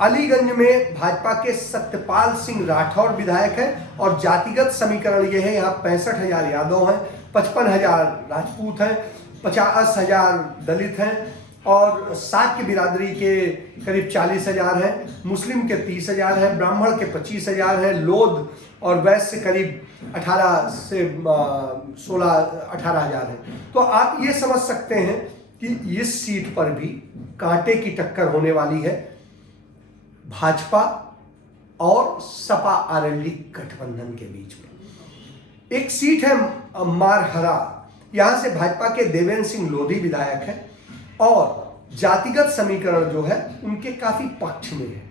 अलीगंज में भाजपा के सत्यपाल सिंह राठौर विधायक हैं और जातिगत समीकरण यह है, यहाँ 65,000 यादव हैं, 55,000 राजपूत हैं, 50,000 दलित हैं और साक्य बिरादरी के करीब 40,000 हैं, मुस्लिम के 30,000 हैं, ब्राह्मण के 25,000 हैं, लोध और वैश्य करीब 18 से 18,000 हैं। तो आप ये समझ सकते हैं कि इस सीट पर भी कांटे की टक्कर होने वाली है भाजपा और सपा आरएलडी गठबंधन के बीच में। एक सीट है मारहरा, यहां से भाजपा के देवेंद्र सिंह लोधी विधायक हैं और जातिगत समीकरण जो है उनके काफी पक्ष में है।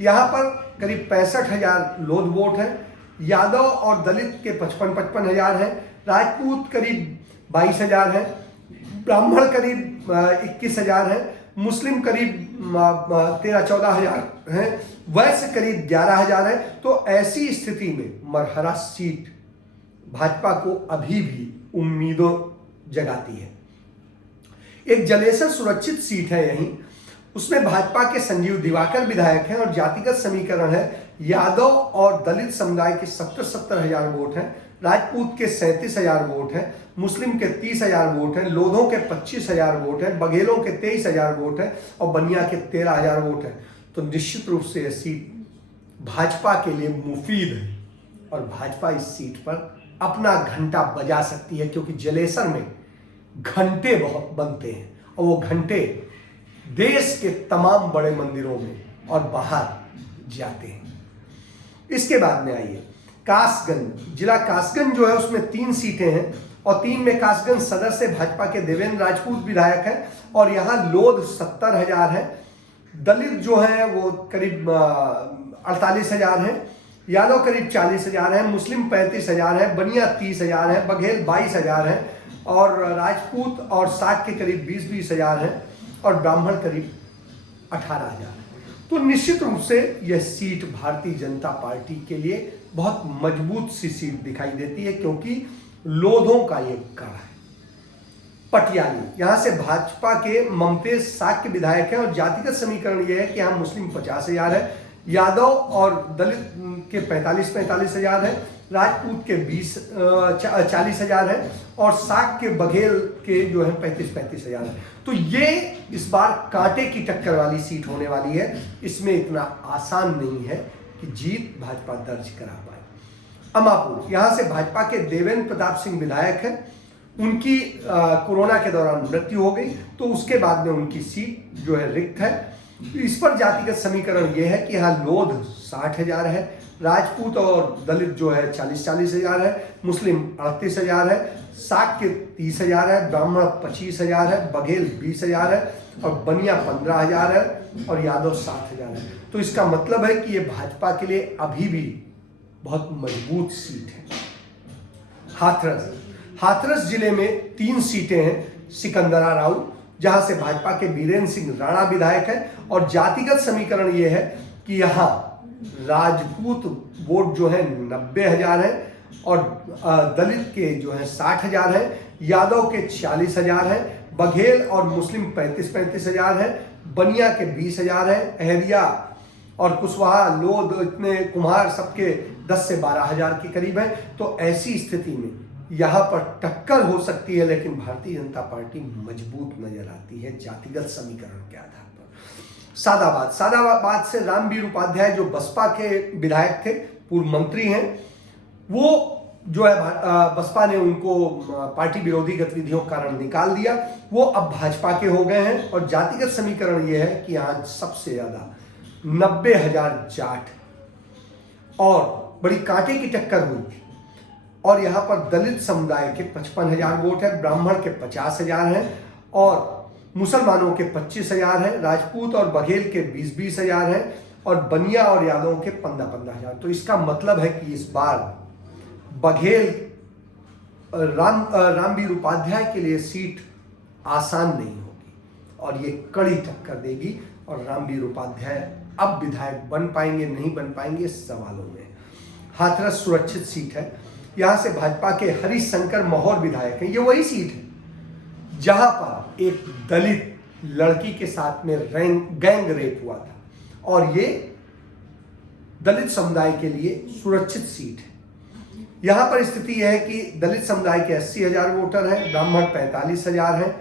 यहां पर करीब 65,000 लोध वोट है, यादव और दलित के 55,000 हैं, राजपूत करीब 22,000 हैं, ब्राह्मण करीब 21,000 हैं, मुस्लिम करीब 13-14,000 हैं, वैश्य करीब 11,000 है। तो ऐसी स्थिति में मरहरा सीट भाजपा को अभी भी उम्मीदों जगाती है। एक जलेसर सुरक्षित सीट है यहीं, उसमें भाजपा के संजीव दिवाकर विधायक हैं और जातिगत समीकरण है यादव और दलित समुदाय के 70,000 वोट हैं, राजपूत के 37,000 वोट हैं, मुस्लिम के 30,000 वोट हैं, लोधों के 25,000 वोट हैं, बघेलों के 23,000 वोट हैं और बनिया के 13,000 वोट हैं। तो निश्चित रूप से यह सीट भाजपा के लिए मुफीद है और भाजपा इस सीट पर अपना घंटा बजा सकती है, क्योंकि जलेसर में घंटे बहुत बनते हैं और वो घंटे देश के तमाम बड़े मंदिरों में और बाहर जाते हैं। इसके बाद में आइए कासगंज, जिला कासगंज जो है उसमें 3 सीटें हैं और 3 में कासगंज सदर से भाजपा के देवेंद्र राजपूत विधायक हैं और यहाँ लोध 70,000 है, दलित जो है वो करीब 48,000 हैं, यादव करीब 40,000 है, मुस्लिम 35,000 है, बनिया 30,000 है, बघेल 22,000 है और राजपूत और साक्य के करीब 20,000 हैं और ब्राह्मण करीब 18,000 है। तो निश्चित रूप से यह सीट भारतीय जनता पार्टी के लिए बहुत मजबूत सी सीट दिखाई देती है, क्योंकि लोधों का ये गढ़ है। पटियाली, यहां से भाजपा के ममतेज साक्य विधायक हैं और जातिगत समीकरण यह है कि यहाँ मुस्लिम 50,000 है, यादव और दलित के 45,000 है, राजपूत के 40,000 है और साक्य बघेल के जो है 35,000 है। तो ये इस बार कांटे की टक्कर वाली सीट होने वाली है, इसमें इतना आसान नहीं है कि जीत भाजपा दर्ज करा पाए। अमापुर, यहां से भाजपा के देवेंद्र प्रताप सिंह विधायक हैं, उनकी कोरोना के दौरान मृत्यु हो गई तो उसके बाद में उनकी सीट जो है रिक्त है इस पर जातिगत समीकरण यह है कि यहाँ लोध 60,000 है, राजपूत और दलित जो है 40,000 है, मुस्लिम 38,000 है, शाक्य 30,000 है, ब्राह्मण 25,000 है, बघेल 20,000 है और बनिया 15,000 है और यादव 7,000 है। तो इसका मतलब है कि ये भाजपा के लिए अभी भी बहुत मजबूत सीट है। हाथरस जिले में 3 सीटें हैं, सिकंदरा राउ जहां से भाजपा के बीरेंद्र सिंह राणा विधायक है और जातिगत समीकरण यह है कि यहाँ राजपूत वोट जो है 90,000 है और दलित के जो है 60,000 है, यादव के 40,000 है, बघेल और मुस्लिम 35,000 है, बनिया के 20,000 है, अहरिया और कुशवाहा लोध इतने कुम्हार सबके 10 से 12,000 के करीब है। तो ऐसी स्थिति में यहाँ पर टक्कर हो सकती है, लेकिन भारतीय जनता पार्टी मजबूत नजर आती है जातिगत समीकरण के आधार पर। सादाबाद से रामवीर उपाध्याय जो बसपा के विधायक थे, पूर्व मंत्री हैं, वो जो है बसपा ने उनको पार्टी विरोधी गतिविधियों के कारण निकाल दिया, वो अब भाजपा के हो गए हैं और जातिगत समीकरण यह है कि यहाँ सबसे ज्यादा 90,000 जाट और बड़ी कांटे की टक्कर हुई थी और यहाँ पर दलित समुदाय के 55,000 वोट है, ब्राह्मण के 50,000 हैं और मुसलमानों के 25,000 हैं, राजपूत और बघेल के 20,000 हैं और बनिया और यादवों के 15,000। तो इसका मतलब है कि इस बार बघेल रामवीर उपाध्याय के लिए सीट आसान नहीं होगी और ये कड़ी टक्कर देगी और रामवीर उपाध्याय अब विधायक बन पाएंगे नहीं बन पाएंगे सवालों में। हाथरस सुरक्षित सीट है, यहां से भाजपा के हरिशंकर महोर विधायक हैं। ये वही सीट है जहां पर एक दलित लड़की के साथ में गैंग रेप हुआ था और ये दलित समुदाय के लिए सुरक्षित सीट है। यहां पर स्थिति यह है कि दलित समुदाय के 80,000 वोटर हैं, ब्राह्मण 45,000 हैं,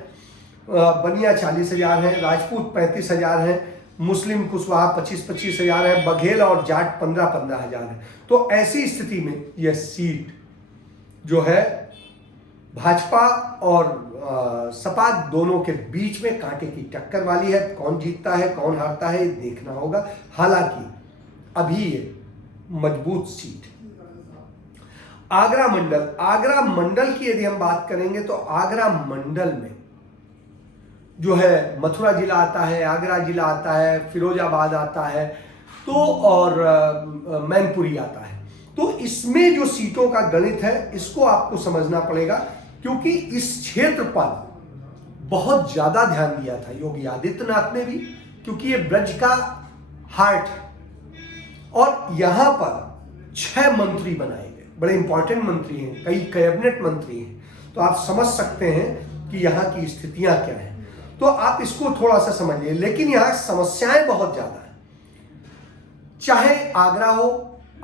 बनिया 40,000 हैं, राजपूत 35,000 हैं, मुस्लिम कुशवाहा 25,000 है, बघेल और जाट 15,000 है। तो ऐसी स्थिति में यह सीट जो है भाजपा और सपा दोनों के बीच में कांटे की टक्कर वाली है। कौन जीतता है कौन हारता है देखना होगा। हालांकि अभी ये मजबूत सीट है। आगरा मंडल की यदि हम बात करेंगे तो आगरा मंडल में जो है मथुरा जिला आता है, आगरा जिला आता है, फिरोजाबाद आता है तो और मैनपुरी आता है। तो इसमें जो सीटों का गणित है इसको आपको समझना पड़ेगा, क्योंकि इस क्षेत्र पर बहुत ज्यादा ध्यान दिया था योगी आदित्यनाथ ने भी, क्योंकि ये ब्रज का हार्ट है और यहां पर 6 मंत्री बनाए गए, बड़े इंपॉर्टेंट मंत्री हैं, कई कैबिनेट मंत्री हैं। तो आप समझ सकते हैं कि यहाँ की स्थितियां क्या हैं। तो आप इसको थोड़ा सा समझिए, लेकिन यहाँ समस्याएं बहुत ज्यादा हैं। चाहे आगरा हो,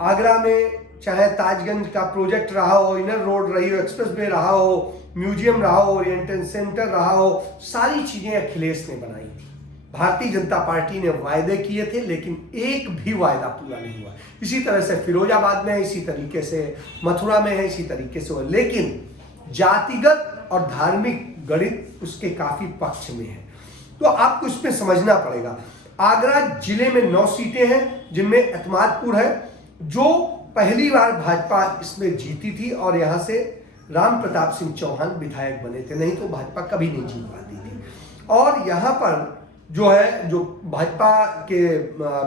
आगरा में चाहे ताजगंज का प्रोजेक्ट रहा हो, इनर रोड रही हो, एक्सप्रेसवे रहा हो, म्यूजियम रहा हो, ओरिएंटल सेंटर रहा हो, सारी चीजें अखिलेश ने बनाई थी। भारतीय जनता पार्टी ने वायदे किए थे लेकिन एक भी वायदा पूरा नहीं हुआ। इसी तरह से फिरोजाबाद में है, इसी तरीके से मथुरा में है, इसी तरीके से हो, लेकिन जातिगत और धार्मिक गणित उसके काफी पक्ष में है। तो आपको इसमें समझना पड़ेगा। आगरा जिले में 9 सीटें हैं जिनमें एतमादपुर है जो पहली बार भाजपा इसमें जीती थी और यहां से राम प्रताप सिंह चौहान विधायक बने थे, नहीं तो भाजपा कभी नहीं जीत पाती थी। और यहां पर जो है जो भाजपा के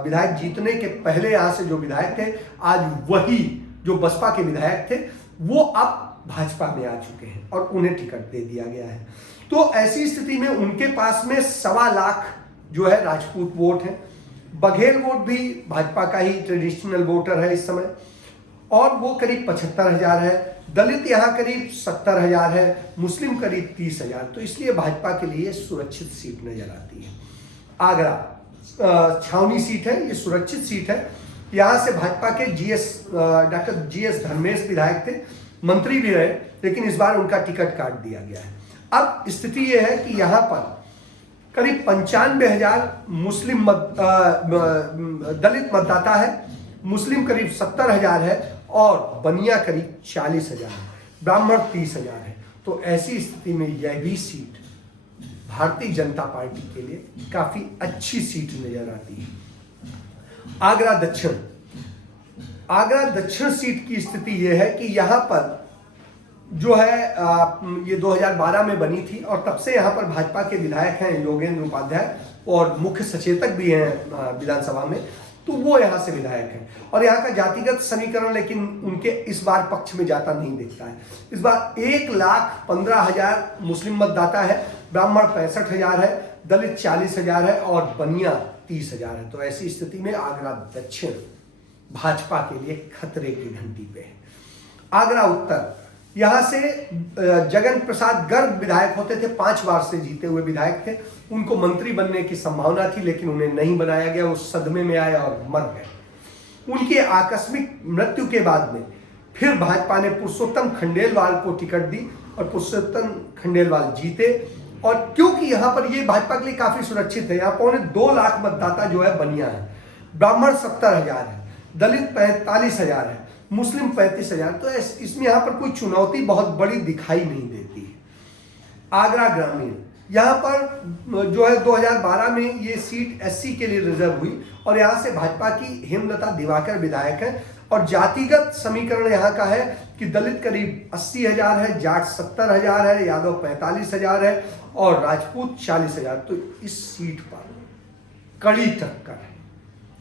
विधायक जीतने के पहले यहां से जो विधायक थे, आज वही जो बसपा के विधायक थे वो अब भाजपा में आ चुके हैं और उन्हें टिकट दे दिया गया है। तो ऐसी स्थिति में उनके पास में 1.25 लाख जो है राजपूत वोट है। बघेल वोट भी भाजपा का ही ट्रेडिशनल वोटर है इस समय और वो करीब 75,000 है। दलित यहाँ करीब 70,000 है, मुस्लिम करीब 30,000। तो इसलिए भाजपा के लिए सुरक्षित सीट नजर आती है। आगरा छावनी सीट है, ये सुरक्षित सीट है। यहाँ से भाजपा के डॉक्टर GS धर्मेश विधायक थे, मंत्री भी रहे, लेकिन इस बार उनका टिकट काट दिया गया है। अब स्थिति यह है कि यहाँ पर करीब 95,000 मुस्लिम दलित मतदाता है, मुस्लिम करीब 70,000 है और बनिया करीब 40,000 है, ब्राह्मण 30,000 है। तो ऐसी स्थिति में यह भी सीट भारतीय जनता पार्टी के लिए काफी अच्छी सीट नजर आती है। आगरा दक्षिण, आगरा दक्षिण सीट की स्थिति यह है कि यहां पर जो है ये 2012 में बनी थी और तब से यहां पर भाजपा के विधायक हैं योगेंद्र उपाध्याय और मुख्य सचेतक भी हैं विधानसभा में, तो वो यहाँ से विधायक हैं। और यहाँ का जातिगत समीकरण लेकिन उनके इस बार पक्ष में जाता नहीं दिखता है। इस बार 1,15,000 मुस्लिम मतदाता है, ब्राह्मण 65,000 है, दलित 40,000 है और बनिया 30,000 है। तो ऐसी स्थिति में आगरा दक्षिण भाजपा के लिए खतरे की घंटी पे है। आगरा उत्तर, यहां से जगन प्रसाद गर्ग विधायक होते थे, 5 बार से जीते हुए विधायक थे। उनको मंत्री बनने की संभावना थी लेकिन उन्हें नहीं बनाया गया, वो सदमे में आए और मर गए। उनके आकस्मिक मृत्यु के बाद में फिर भाजपा ने पुरुषोत्तम खंडेलवाल को टिकट दी और पुरुषोत्तम खंडेलवाल जीते। और क्योंकि यहाँ पर ये भाजपा के लिए काफी सुरक्षित है, यहाँ 2.25 लाख मतदाता जो है बनिया है, ब्राह्मण 70,000 है, दलित 45,000 है, मुस्लिम 35,000। तो इसमें यहाँ पर कोई चुनौती बहुत बड़ी दिखाई नहीं देती है। आगरा ग्रामीण, यहाँ पर जो है 2012 में ये सीट एससी के लिए रिजर्व हुई और यहाँ से भाजपा की हेमलता दिवाकर विधायक है। और जातिगत समीकरण यहाँ का है कि दलित करीब 80,000 है, जाट 70,000 है, यादव 45,000 है और राजपूत 40,000। तो इस सीट पर कड़ी टक्कर है।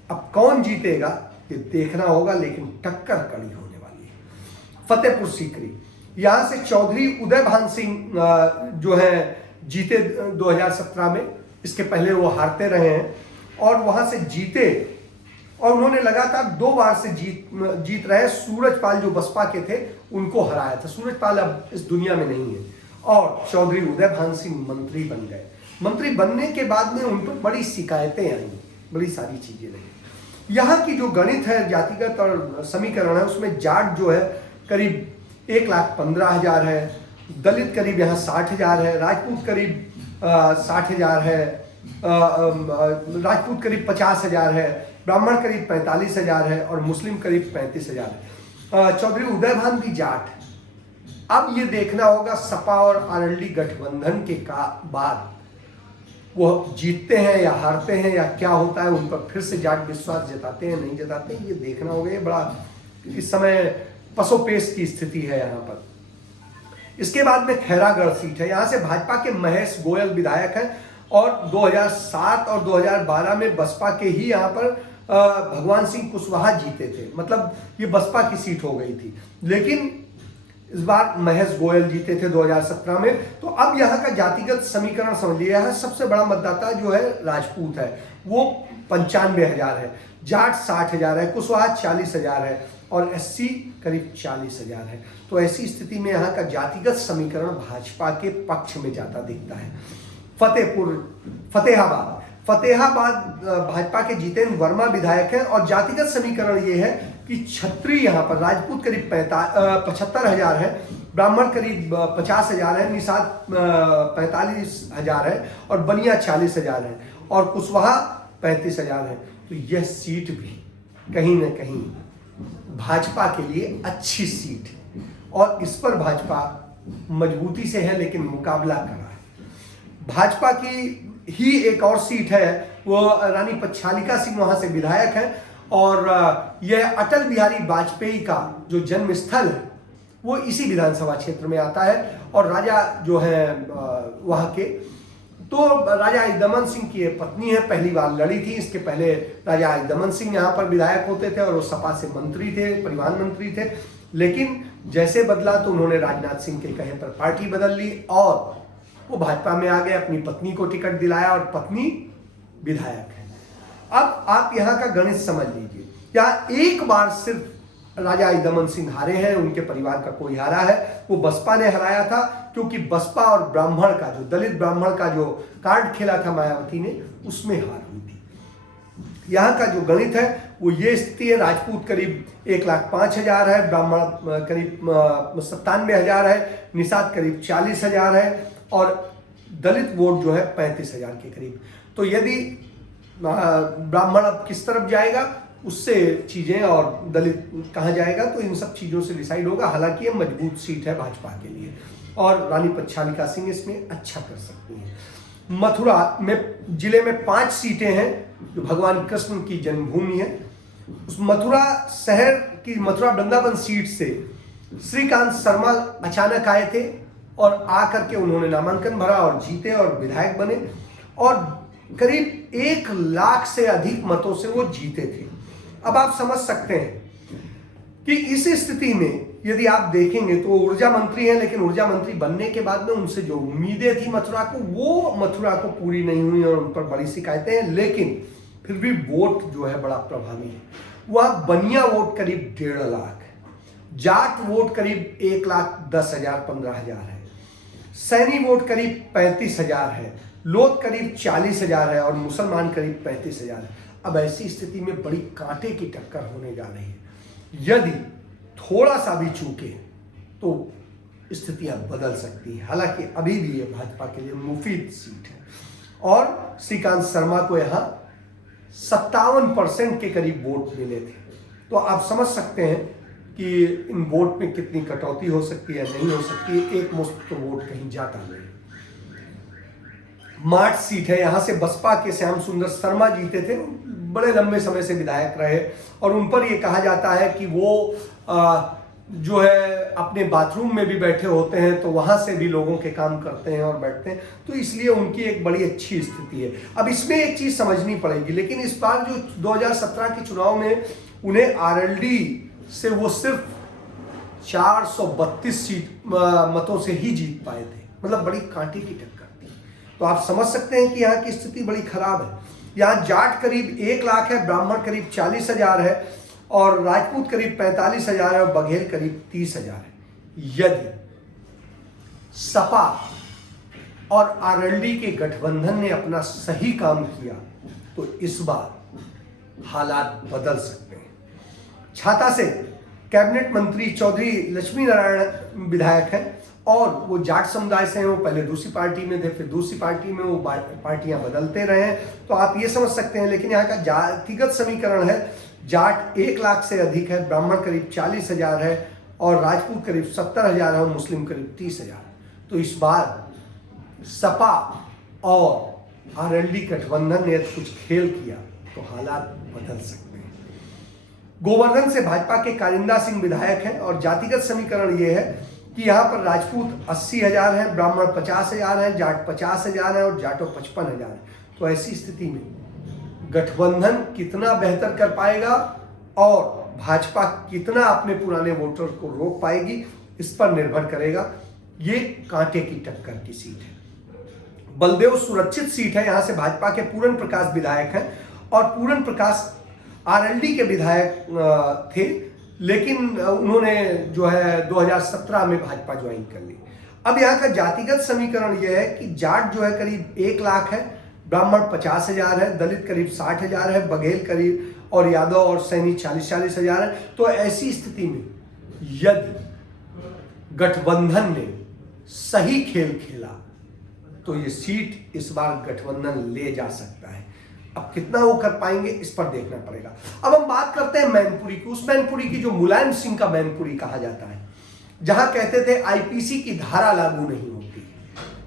अब कौन जीतेगा ये देखना होगा, लेकिन टक्कर कड़ी होने वाली है। फतेहपुर सीकरी, यहां से चौधरी उदयभान सिंह जो है जीते 2017 में, इसके पहले वो हारते रहे हैं और वहां से जीते और उन्होंने लगातार 2 बार से जीत रहे। सूरजपाल जो बसपा के थे उनको हराया था। सूरजपाल अब इस दुनिया में नहीं है और चौधरी उदयभान सिंह मंत्री बन गए। मंत्री बनने के बाद में उन पर बड़ी शिकायतें आई, बड़ी सारी चीजें रही। यहाँ की जो गणित है जातिगत और समीकरण है उसमें जाट जो है करीब 1,15,000 है, दलित करीब यहाँ 60,000 है, राजपूत करीब 60,000 है, राजपूत करीब 50,000 है, ब्राह्मण करीब 45,000 है और मुस्लिम करीब 35,000 है। चौधरी उदयभान भी जाट है। अब ये देखना होगा सपा और आरएलडी गठबंधन के बाद वो जीतते हैं या हारते हैं या क्या होता है, उन पर फिर से जाट विश्वास जताते हैं नहीं जताते हैं, ये देखना होगा। ये बड़ा इस समय पसोपेश की स्थिति है यहाँ पर। इसके बाद में खैरागढ़ सीट है, यहाँ से भाजपा के महेश गोयल विधायक हैं और 2007 और 2012 में बसपा के ही यहाँ पर भगवान सिंह कुशवाहा जीते थे, मतलब ये बसपा की सीट हो गई थी। लेकिन इस बार महेश गोयल जीते थे 2017 में। तो अब यहाँ का जातिगत समीकरण समझ लिया है। सबसे बड़ा मतदाता जो है राजपूत है, वो 95,000 है, जाट 60,000 है, कुशवाहा 40,000 है और एससी करीब 40,000 है। तो ऐसी स्थिति में यहाँ का जातिगत समीकरण भाजपा के पक्ष में जाता दिखता है। फतेहाबाद भाजपा के जितेंद्र वर्मा विधायक हैं और जातिगत समीकरण ये है कि छत्री यहाँ पर राजपूत करीब 75,000 है, ब्राह्मण करीब 50,000 है, निषाद 45,000 है और बनिया 40,000 है और कुशवाहा 35,000 है। तो यह सीट भी कहीं ना कहीं भाजपा के लिए अच्छी सीट है और इस पर भाजपा मजबूती से है लेकिन मुकाबला कर रहा है। भाजपा की ही एक और सीट है, वो रानी पच्छालिका सिंह वहां से विधायक है और यह अटल बिहारी वाजपेयी का जो जन्म स्थल है वो इसी विधानसभा क्षेत्र में आता है और राजा जो है वहां के, तो राजा दमन सिंह की पत्नी है, पहली बार लड़ी थी। इसके पहले राजा दमन सिंह यहाँ पर विधायक होते थे और वो सपा से मंत्री थे, परिवहन मंत्री थे। लेकिन जैसे बदला तो उन्होंने राजनाथ सिंह के कहे पर पार्टी बदल ली और वो भाजपा में आ गए, अपनी पत्नी को टिकट दिलाया और पत्नी विधायक है। अब आप यहाँ का गणित समझ लीजिए, यहाँ एक बार सिर्फ राजा दमन सिंह हारे हैं, उनके परिवार का कोई हारा है, वो बसपा ने हराया था क्योंकि बसपा और ब्राह्मण का जो दलित ब्राह्मण का जो कार्ड खेला था मायावती ने, उसमें हार हुई थी। यहाँ का जो गणित है वो ये स्थिति है, राजपूत करीब 1,05,000 है, ब्राह्मण करीब 97,000 है, निषाद करीब 40,000 है और दलित वोट जो है 35,000 के करीब। तो यदि ब्राह्मण अब किस तरफ जाएगा उससे चीजें और दलित कहाँ जाएगा तो इन सब चीजों से डिसाइड होगा। हालांकि ये मजबूत सीट है भाजपा के लिए और रानी पच्छालिका सिंह इसमें अच्छा कर सकती हैं। मथुरा में जिले में 5 सीटें हैं जो भगवान कृष्ण की जन्मभूमि है। उस मथुरा शहर की मथुरा वृंदावन सीट से श्रीकांत शर्मा अचानक आए थे और आकर के उन्होंने नामांकन भरा और जीते और विधायक बने और करीब 1 लाख से अधिक मतों से वो जीते थे। अब आप समझ सकते हैं कि इस स्थिति में यदि आप देखेंगे तो ऊर्जा मंत्री हैं, लेकिन ऊर्जा मंत्री बनने के बाद में उनसे जो उम्मीदें थी मथुरा को, वो मथुरा को पूरी नहीं हुई और उन पर बड़ी शिकायतें हैं। लेकिन फिर भी वोट जो है बड़ा प्रभावी है। वह बनिया वोट करीब 1.5 लाख है, जाट वोट करीब 1,10,000 15,000 है, सैनी वोट करीब 35,000 है, लोध करीब 40,000 है और मुसलमान करीब 35,000 है। अब ऐसी स्थिति में बड़ी कांटे की टक्कर होने जा रही है। यदि थोड़ा सा भी चूके तो स्थितियां बदल सकती है। हालांकि अभी भी ये भाजपा के लिए मुफीद सीट है और श्रीकांत शर्मा को यहां 57% के करीब वोट मिले थे। तो आप समझ सकते हैं कि इन वोट में कितनी कटौती हो सकती है, नहीं हो सकती है। एक मुश्त तो वोट कहीं जाता नहीं। माठ सीट है, यहां से बसपा के श्याम सुंदर शर्मा जीते थे, बड़े लंबे समय से विधायक रहे और उन पर यह कहा जाता है कि वो जो है अपने बाथरूम में भी बैठे होते हैं तो वहां से भी लोगों के काम करते हैं और बैठते हैं, तो इसलिए उनकी एक बड़ी अच्छी स्थिति है। अब इसमें एक चीज समझनी पड़ेगी, लेकिन इस बार जो 2017 के चुनाव में उन्हें आरएलडी से वो सिर्फ 432 मतों से ही जीत पाए थे, मतलब बड़ी कांटे की टक्कर थी। तो आप समझ सकते हैं कि यहाँ की स्थिति बड़ी खराब है। यहाँ जाट करीब 1 लाख है, ब्राह्मण करीब 40,000 है और राजपूत करीब 45,000 है और बघेल करीब 30,000 है। यदि सपा और आरएलडी के गठबंधन ने अपना सही काम किया तो इस बार हालात बदल सकते हैं। छाता से कैबिनेट मंत्री चौधरी लक्ष्मी नारायण विधायक हैं और वो जाट समुदाय से हैं। वो पहले दूसरी पार्टी में थे, फिर दूसरी पार्टी में वो पार्टियां बदलते रहे हैं, तो आप ये समझ सकते हैं। लेकिन यहाँ का जातिगत समीकरण है, जाट 1 लाख से अधिक है, ब्राह्मण करीब 40,000 है और राजपूत करीब 70,000 है और मुस्लिम करीब 30,000। तो इस बार सपा और आरएलडी गठबंधन ने कुछ खेल किया तो हालात बदल सकते हैं। गोवर्धन से भाजपा के कारिंदा सिंह विधायक हैं और जातिगत समीकरण ये है कि यहाँ पर राजपूत 80,000 है, ब्राह्मण 50,000 है, जाट 50,000 है और जाटो 55,000 है। तो ऐसी स्थिति में गठबंधन कितना बेहतर कर पाएगा और भाजपा कितना अपने पुराने वोटर को रोक पाएगी, इस पर निर्भर करेगा। ये कांटे की टक्कर की सीट है। बलदेव सुरक्षित सीट है, यहां से भाजपा के पूरन प्रकाश विधायक हैं और पूरन प्रकाश आरएलडी के विधायक थे, लेकिन उन्होंने जो है 2017 में भाजपा ज्वाइन कर ली। अब यहाँ का जातिगत समीकरण यह है कि जाट जो है करीब 1 लाख है, ब्राह्मण 50,000 है, दलित करीब 60,000 है, बघेल करीब और यादव और सैनी 40,000 है। तो ऐसी स्थिति में यदि गठबंधन ने सही खेल खेला तो ये सीट इस बार गठबंधन ले जा सकता है। अब कितना वो कर पाएंगे इस पर देखना पड़ेगा। अब हम बात करते हैं मैनपुरी की, उस मैनपुरी की जो मुलायम सिंह का मैनपुरी कहा जाता है, जहां कहते थे आईपीसी की धारा लागू नहीं होती,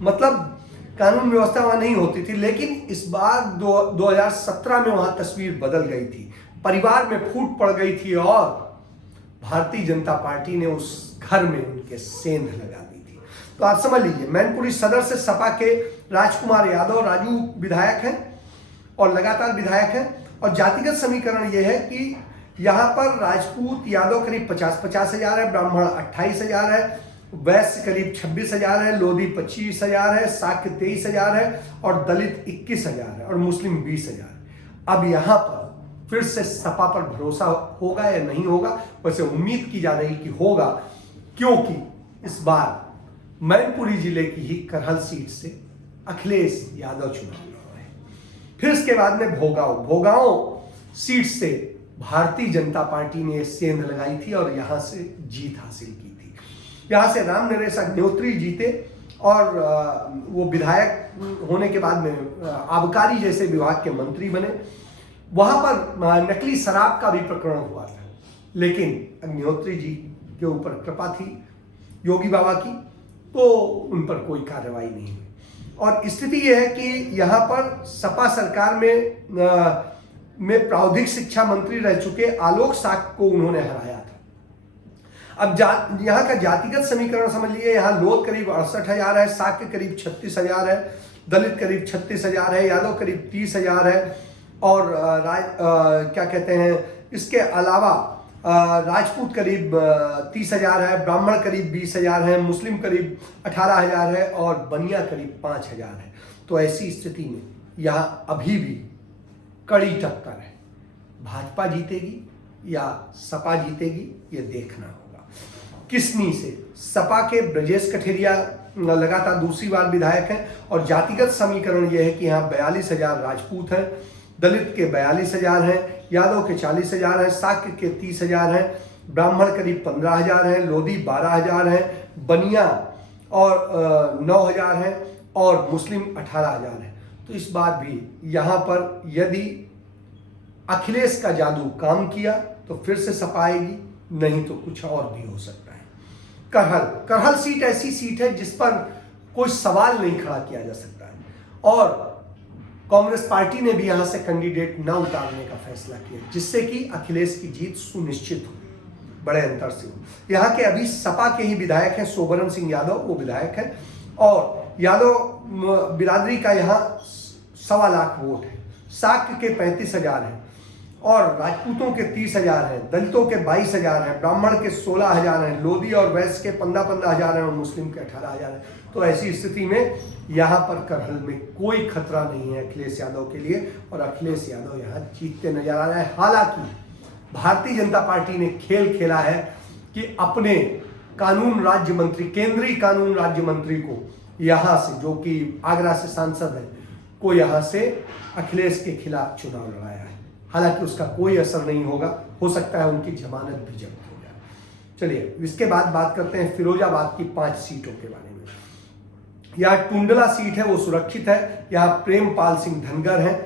मतलब कानून व्यवस्था वहां नहीं होती थी। लेकिन इस बार 2017 में वहां तस्वीर बदल गई थी, परिवार में फूट पड़ गई थी और भारतीय जनता पार्टी ने उस घर में उनके सेंध लगा दी थी। तो आप समझ लीजिए, मैनपुरी सदर से सपा के राजकुमार यादव राजू विधायक हैं और लगातार विधायक हैं। और जातिगत समीकरण यह है कि यहाँ पर राजपूत यादव करीब 50,000 है, ब्राह्मण 28,000 है, वैश्य करीब 26,000 है, लोधी 25,000 है, शाक्य 23,000 है और दलित 21,000 है और मुस्लिम 20,000। अब यहाँ पर फिर से सपा पर भरोसा होगा या नहीं होगा, वैसे उम्मीद की जा रही कि होगा, क्योंकि इस बार मैनपुरी जिले की ही करहल सीट से अखिलेश यादव चुनाव लड़ रहे हैं। फिर इसके बाद में भोगांव सीट से भारतीय जनता पार्टी ने सेंध लगाई थी और यहां से जीत हासिल की थी। यहां से राम नरेश अग्निहोत्री जीते और वो विधायक होने के बाद में आबकारी जैसे विभाग के मंत्री बने। वहां पर नकली शराब का भी प्रकरण हुआ था, लेकिन अग्निहोत्री जी के ऊपर कृपा थी योगी बाबा की, तो उन पर कोई कार्रवाई नहीं हुई। और स्थिति यह है कि यहाँ पर सपा सरकार में प्रावधिक शिक्षा मंत्री रह चुके आलोक साक को उन्होंने हराया था। अब यहाँ का जातिगत समीकरण समझ लिए, यहाँ लोध करीब 68,000 है, साक करीब 36,000 है, दलित करीब 36,000 है, यादव करीब 30,000 है, और क्या कहते हैं, इसके अलावा राजपूत करीब 30,000 है, ब्राह्मण करीब 20,000 है, मुस्लिम करीब 18,000 है और बनिया करीब 5,000 है। तो ऐसी स्थिति में यहाँ अभी भी कड़ी टक्कर है। भाजपा जीतेगी या सपा जीतेगी, ये देखना होगा। किसनी से सपा के ब्रजेश कठेरिया लगातार दूसरी बार विधायक हैं और जातिगत समीकरण यह है कि यहाँ 42,000 राजपूत हैं, दलित के 42,000 हैं, यादव के 40,000 हैं, शाक्य के 30,000 हैं, ब्राह्मण करीब 15,000 हैं, लोधी 12,000 हैं, बनिया और 9,000 हैं और मुस्लिम 18,000 हैं। तो इस बार भी यहाँ पर यदि अखिलेश का जादू काम किया तो फिर से सपा आएगी, नहीं तो कुछ और भी हो सकता है। करहल सीट ऐसी सीट है जिस पर कोई सवाल नहीं खड़ा किया जा सकता है और कांग्रेस पार्टी ने भी यहां से कैंडिडेट न उतारने का फैसला किया, जिससे कि अखिलेश की जीत सुनिश्चित हो, बड़े अंतर से हो। यहाँ के अभी सपा के ही विधायक हैं, सोबरन सिंह यादव, वो विधायक हैं और यादव बिरादरी का यहाँ 1.25 लाख वोट है, शाक्य के 35,000 हैं और राजपूतों के 30,000 हैं, दलितों के 22,000 हैं, ब्राह्मण के 16,000 हैं, लोधी और वैश्य के 15,000 हैं और मुस्लिम के 18,000 हैं। तो ऐसी स्थिति में यहाँ पर करहल में कोई खतरा नहीं है अखिलेश यादव के लिए और अखिलेश यादव यहाँ जीतते नजर आ रहे हैं। हालांकि भारतीय जनता पार्टी ने खेल खेला है कि अपने कानून राज्य मंत्री, केंद्रीय कानून राज्य मंत्री को यहाँ से, जो कि आगरा से सांसद है, को यहाँ से अखिलेश के खिलाफ चुनाव लड़ाया है। हालांकि उसका कोई असर नहीं होगा, हो सकता है उनकी जमानत भी जब्त हो जाए। चलिए इसके बाद बात करते हैं फिरोजाबाद की 5 सीटों के बारे में। यहाँ टुंडला सीट है वो सुरक्षित है, यहाँ प्रेमपाल सिंह धनगर हैं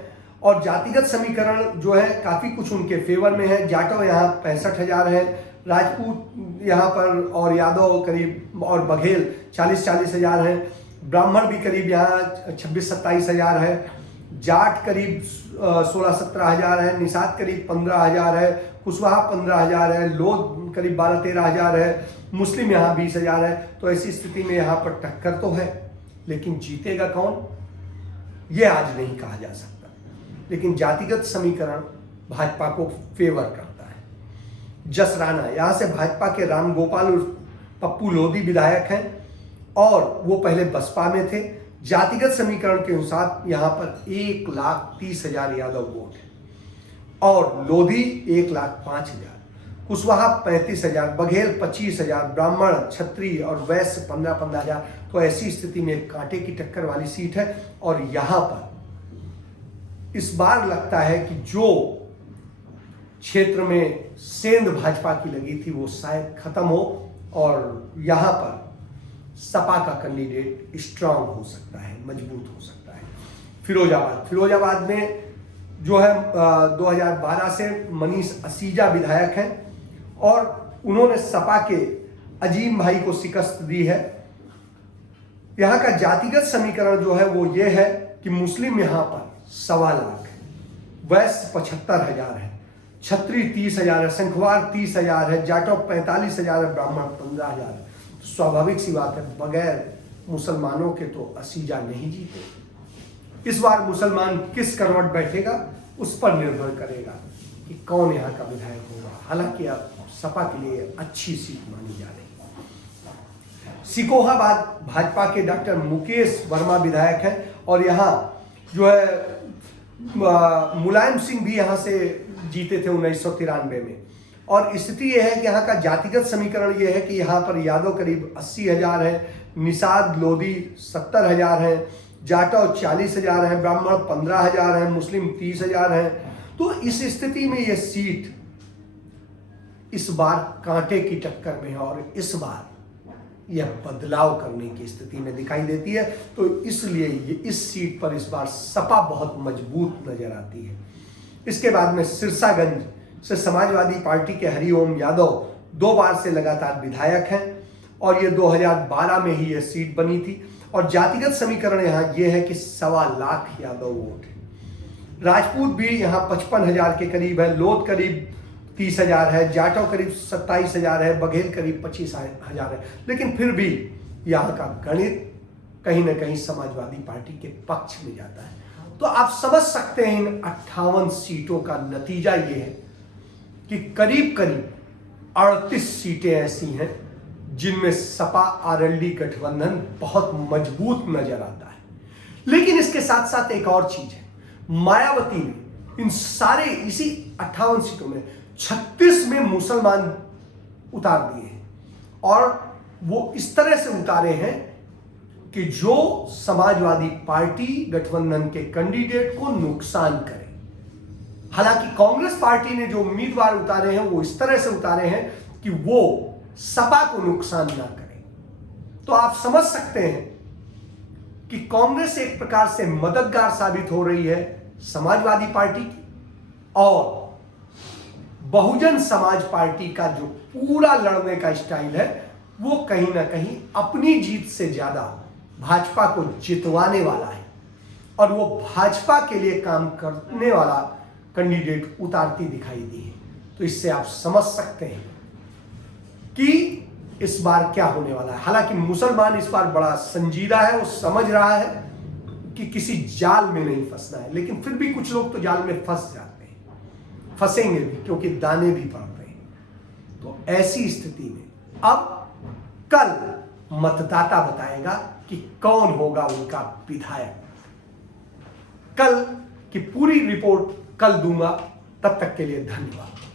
और जातिगत समीकरण जो है काफी कुछ उनके फेवर में है। जाटव यहाँ 65,000 है, राजपूत यहाँ पर और यादव करीब और बघेल 40,000 हैं, ब्राह्मण भी करीब यहाँ 26,000-27,000 है, जाट करीब 16,000-17,000 है, निषाद करीब 15,000 है, कुशवाहा 15,000 है, लोध करीब 12-13,000 है, मुस्लिम यहाँ 20,000 है। तो ऐसी स्थिति में यहाँ पर टक्कर तो है, लेकिन जीतेगा कौन ये आज नहीं कहा जा सकता। लेकिन जातिगत समीकरण भाजपा को फेवर करता है। जसराना यहाँ से भाजपा के रामगोपाल उर्फ पप्पू लोधी विधायक हैं और वो पहले बसपा में थे। जातिगत समीकरण के अनुसार यहाँ पर 1,30,000 यादव वोट है और लोधी 1,05,000, कुशवाहा 35,000, बघेल 25,000, ब्राह्मण, क्षत्रिय और वैश्य 15,000। तो ऐसी स्थिति में कांटे की टक्कर वाली सीट है और यहाँ पर इस बार लगता है कि जो क्षेत्र में सेंध भाजपा की लगी थी वो शायद खत्म हो और यहाँ पर सपा का कैंडिडेट स्ट्रांग हो सकता है, मजबूत हो सकता है। फिरोजाबाद में जो है 2012 से मनीष असीजा विधायक हैं और उन्होंने सपा के अजीम भाई को शिकस्त दी है। यहाँ का जातिगत समीकरण जो है वो ये है कि मुस्लिम यहाँ पर 1.25 लाख है, वैश्य 75,000 है, क्षत्रिय 30,000 है, संखवार 30,000 है, जाटव 45,000 है, ब्राह्मण 15,000 है। स्वाभाविक सी बात है, बगैर मुसलमानों के तो असीजा नहीं जीते। इस बार मुसलमान किस करवट बैठेगा उस पर निर्भर करेगा कि कौन यहाँ का विधायक होगा। हालांकि अब सपा के लिए अच्छी सीट मानी जा रही है। सिकोहाबाद भाजपा के डॉक्टर मुकेश वर्मा विधायक हैं और यहाँ जो है मुलायम सिंह भी यहाँ से जीते थे 1993 में। और स्थिति यह है कि यहाँ का जातिगत समीकरण यह है कि यहाँ पर यादव करीब 80,000 है, निषाद लोधी 70,000 है, जाटव 40,000 है, ब्राह्मण 15,000 है, मुस्लिम 30,000 है। तो इस स्थिति में यह सीट इस बार कांटे की टक्कर में है और इस बार यह बदलाव करने की स्थिति में दिखाई देती है। तो इसलिए इस सीट पर इस बार सपा बहुत मजबूत नजर आती है। इसके बाद में सिरसागंज से समाजवादी पार्टी के हरिओम यादव 2 बार से लगातार विधायक हैं और ये 2012 में ही यह सीट बनी थी और जातिगत समीकरण यहाँ ये है कि 1.25 लाख यादव वोट है। राजपूत भी यहाँ 55,000 के करीब है, लोध करीब 30,000 है, जाटव करीब 27,000 है, बघेल करीब 25,000 है। लेकिन फिर भी यहाँ का गणित कहीं ना कहीं समाजवादी पार्टी के पक्ष में जाता है। तो आप समझ सकते हैं इन 58 सीटों का नतीजा ये है कि करीब करीब 38 सीटें ऐसी हैं जिनमें सपा आरएलडी गठबंधन बहुत मजबूत नजर आता है। लेकिन इसके साथ साथ एक और चीज है, मायावती ने इन सारे इसी 58 सीटों में 36 में मुसलमान उतार दिए हैं, और वो इस तरह से उतारे हैं कि जो समाजवादी पार्टी गठबंधन के कैंडिडेट को नुकसान करे। हालांकि कांग्रेस पार्टी ने जो उम्मीदवार उतारे हैं वो इस तरह से उतारे हैं कि वो सपा को नुकसान ना करे। तो आप समझ सकते हैं कि कांग्रेस एक प्रकार से मददगार साबित हो रही है समाजवादी पार्टी की, और बहुजन समाज पार्टी का जो पूरा लड़ने का स्टाइल है वो कहीं ना कहीं अपनी जीत से ज्यादा भाजपा को जितवाने वाला है, और वो भाजपा के लिए काम करने वाला कैंडिडेट उतारती दिखाई दी है। तो इससे आप समझ सकते हैं कि इस बार क्या होने वाला है। हालांकि मुसलमान इस बार बड़ा संजीदा है, वो समझ रहा है कि किसी जाल में नहीं फंसना है, लेकिन फिर भी कुछ लोग तो जाल में फंस जाते हैं, फंसेंगे भी, क्योंकि दाने भी पड़ रहे हैं। तो ऐसी स्थिति में अब कल मतदाता बताएगा कि कौन होगा उनका विधायक। कल की पूरी रिपोर्ट कल दूंगा, तब तक के लिए धन्यवाद।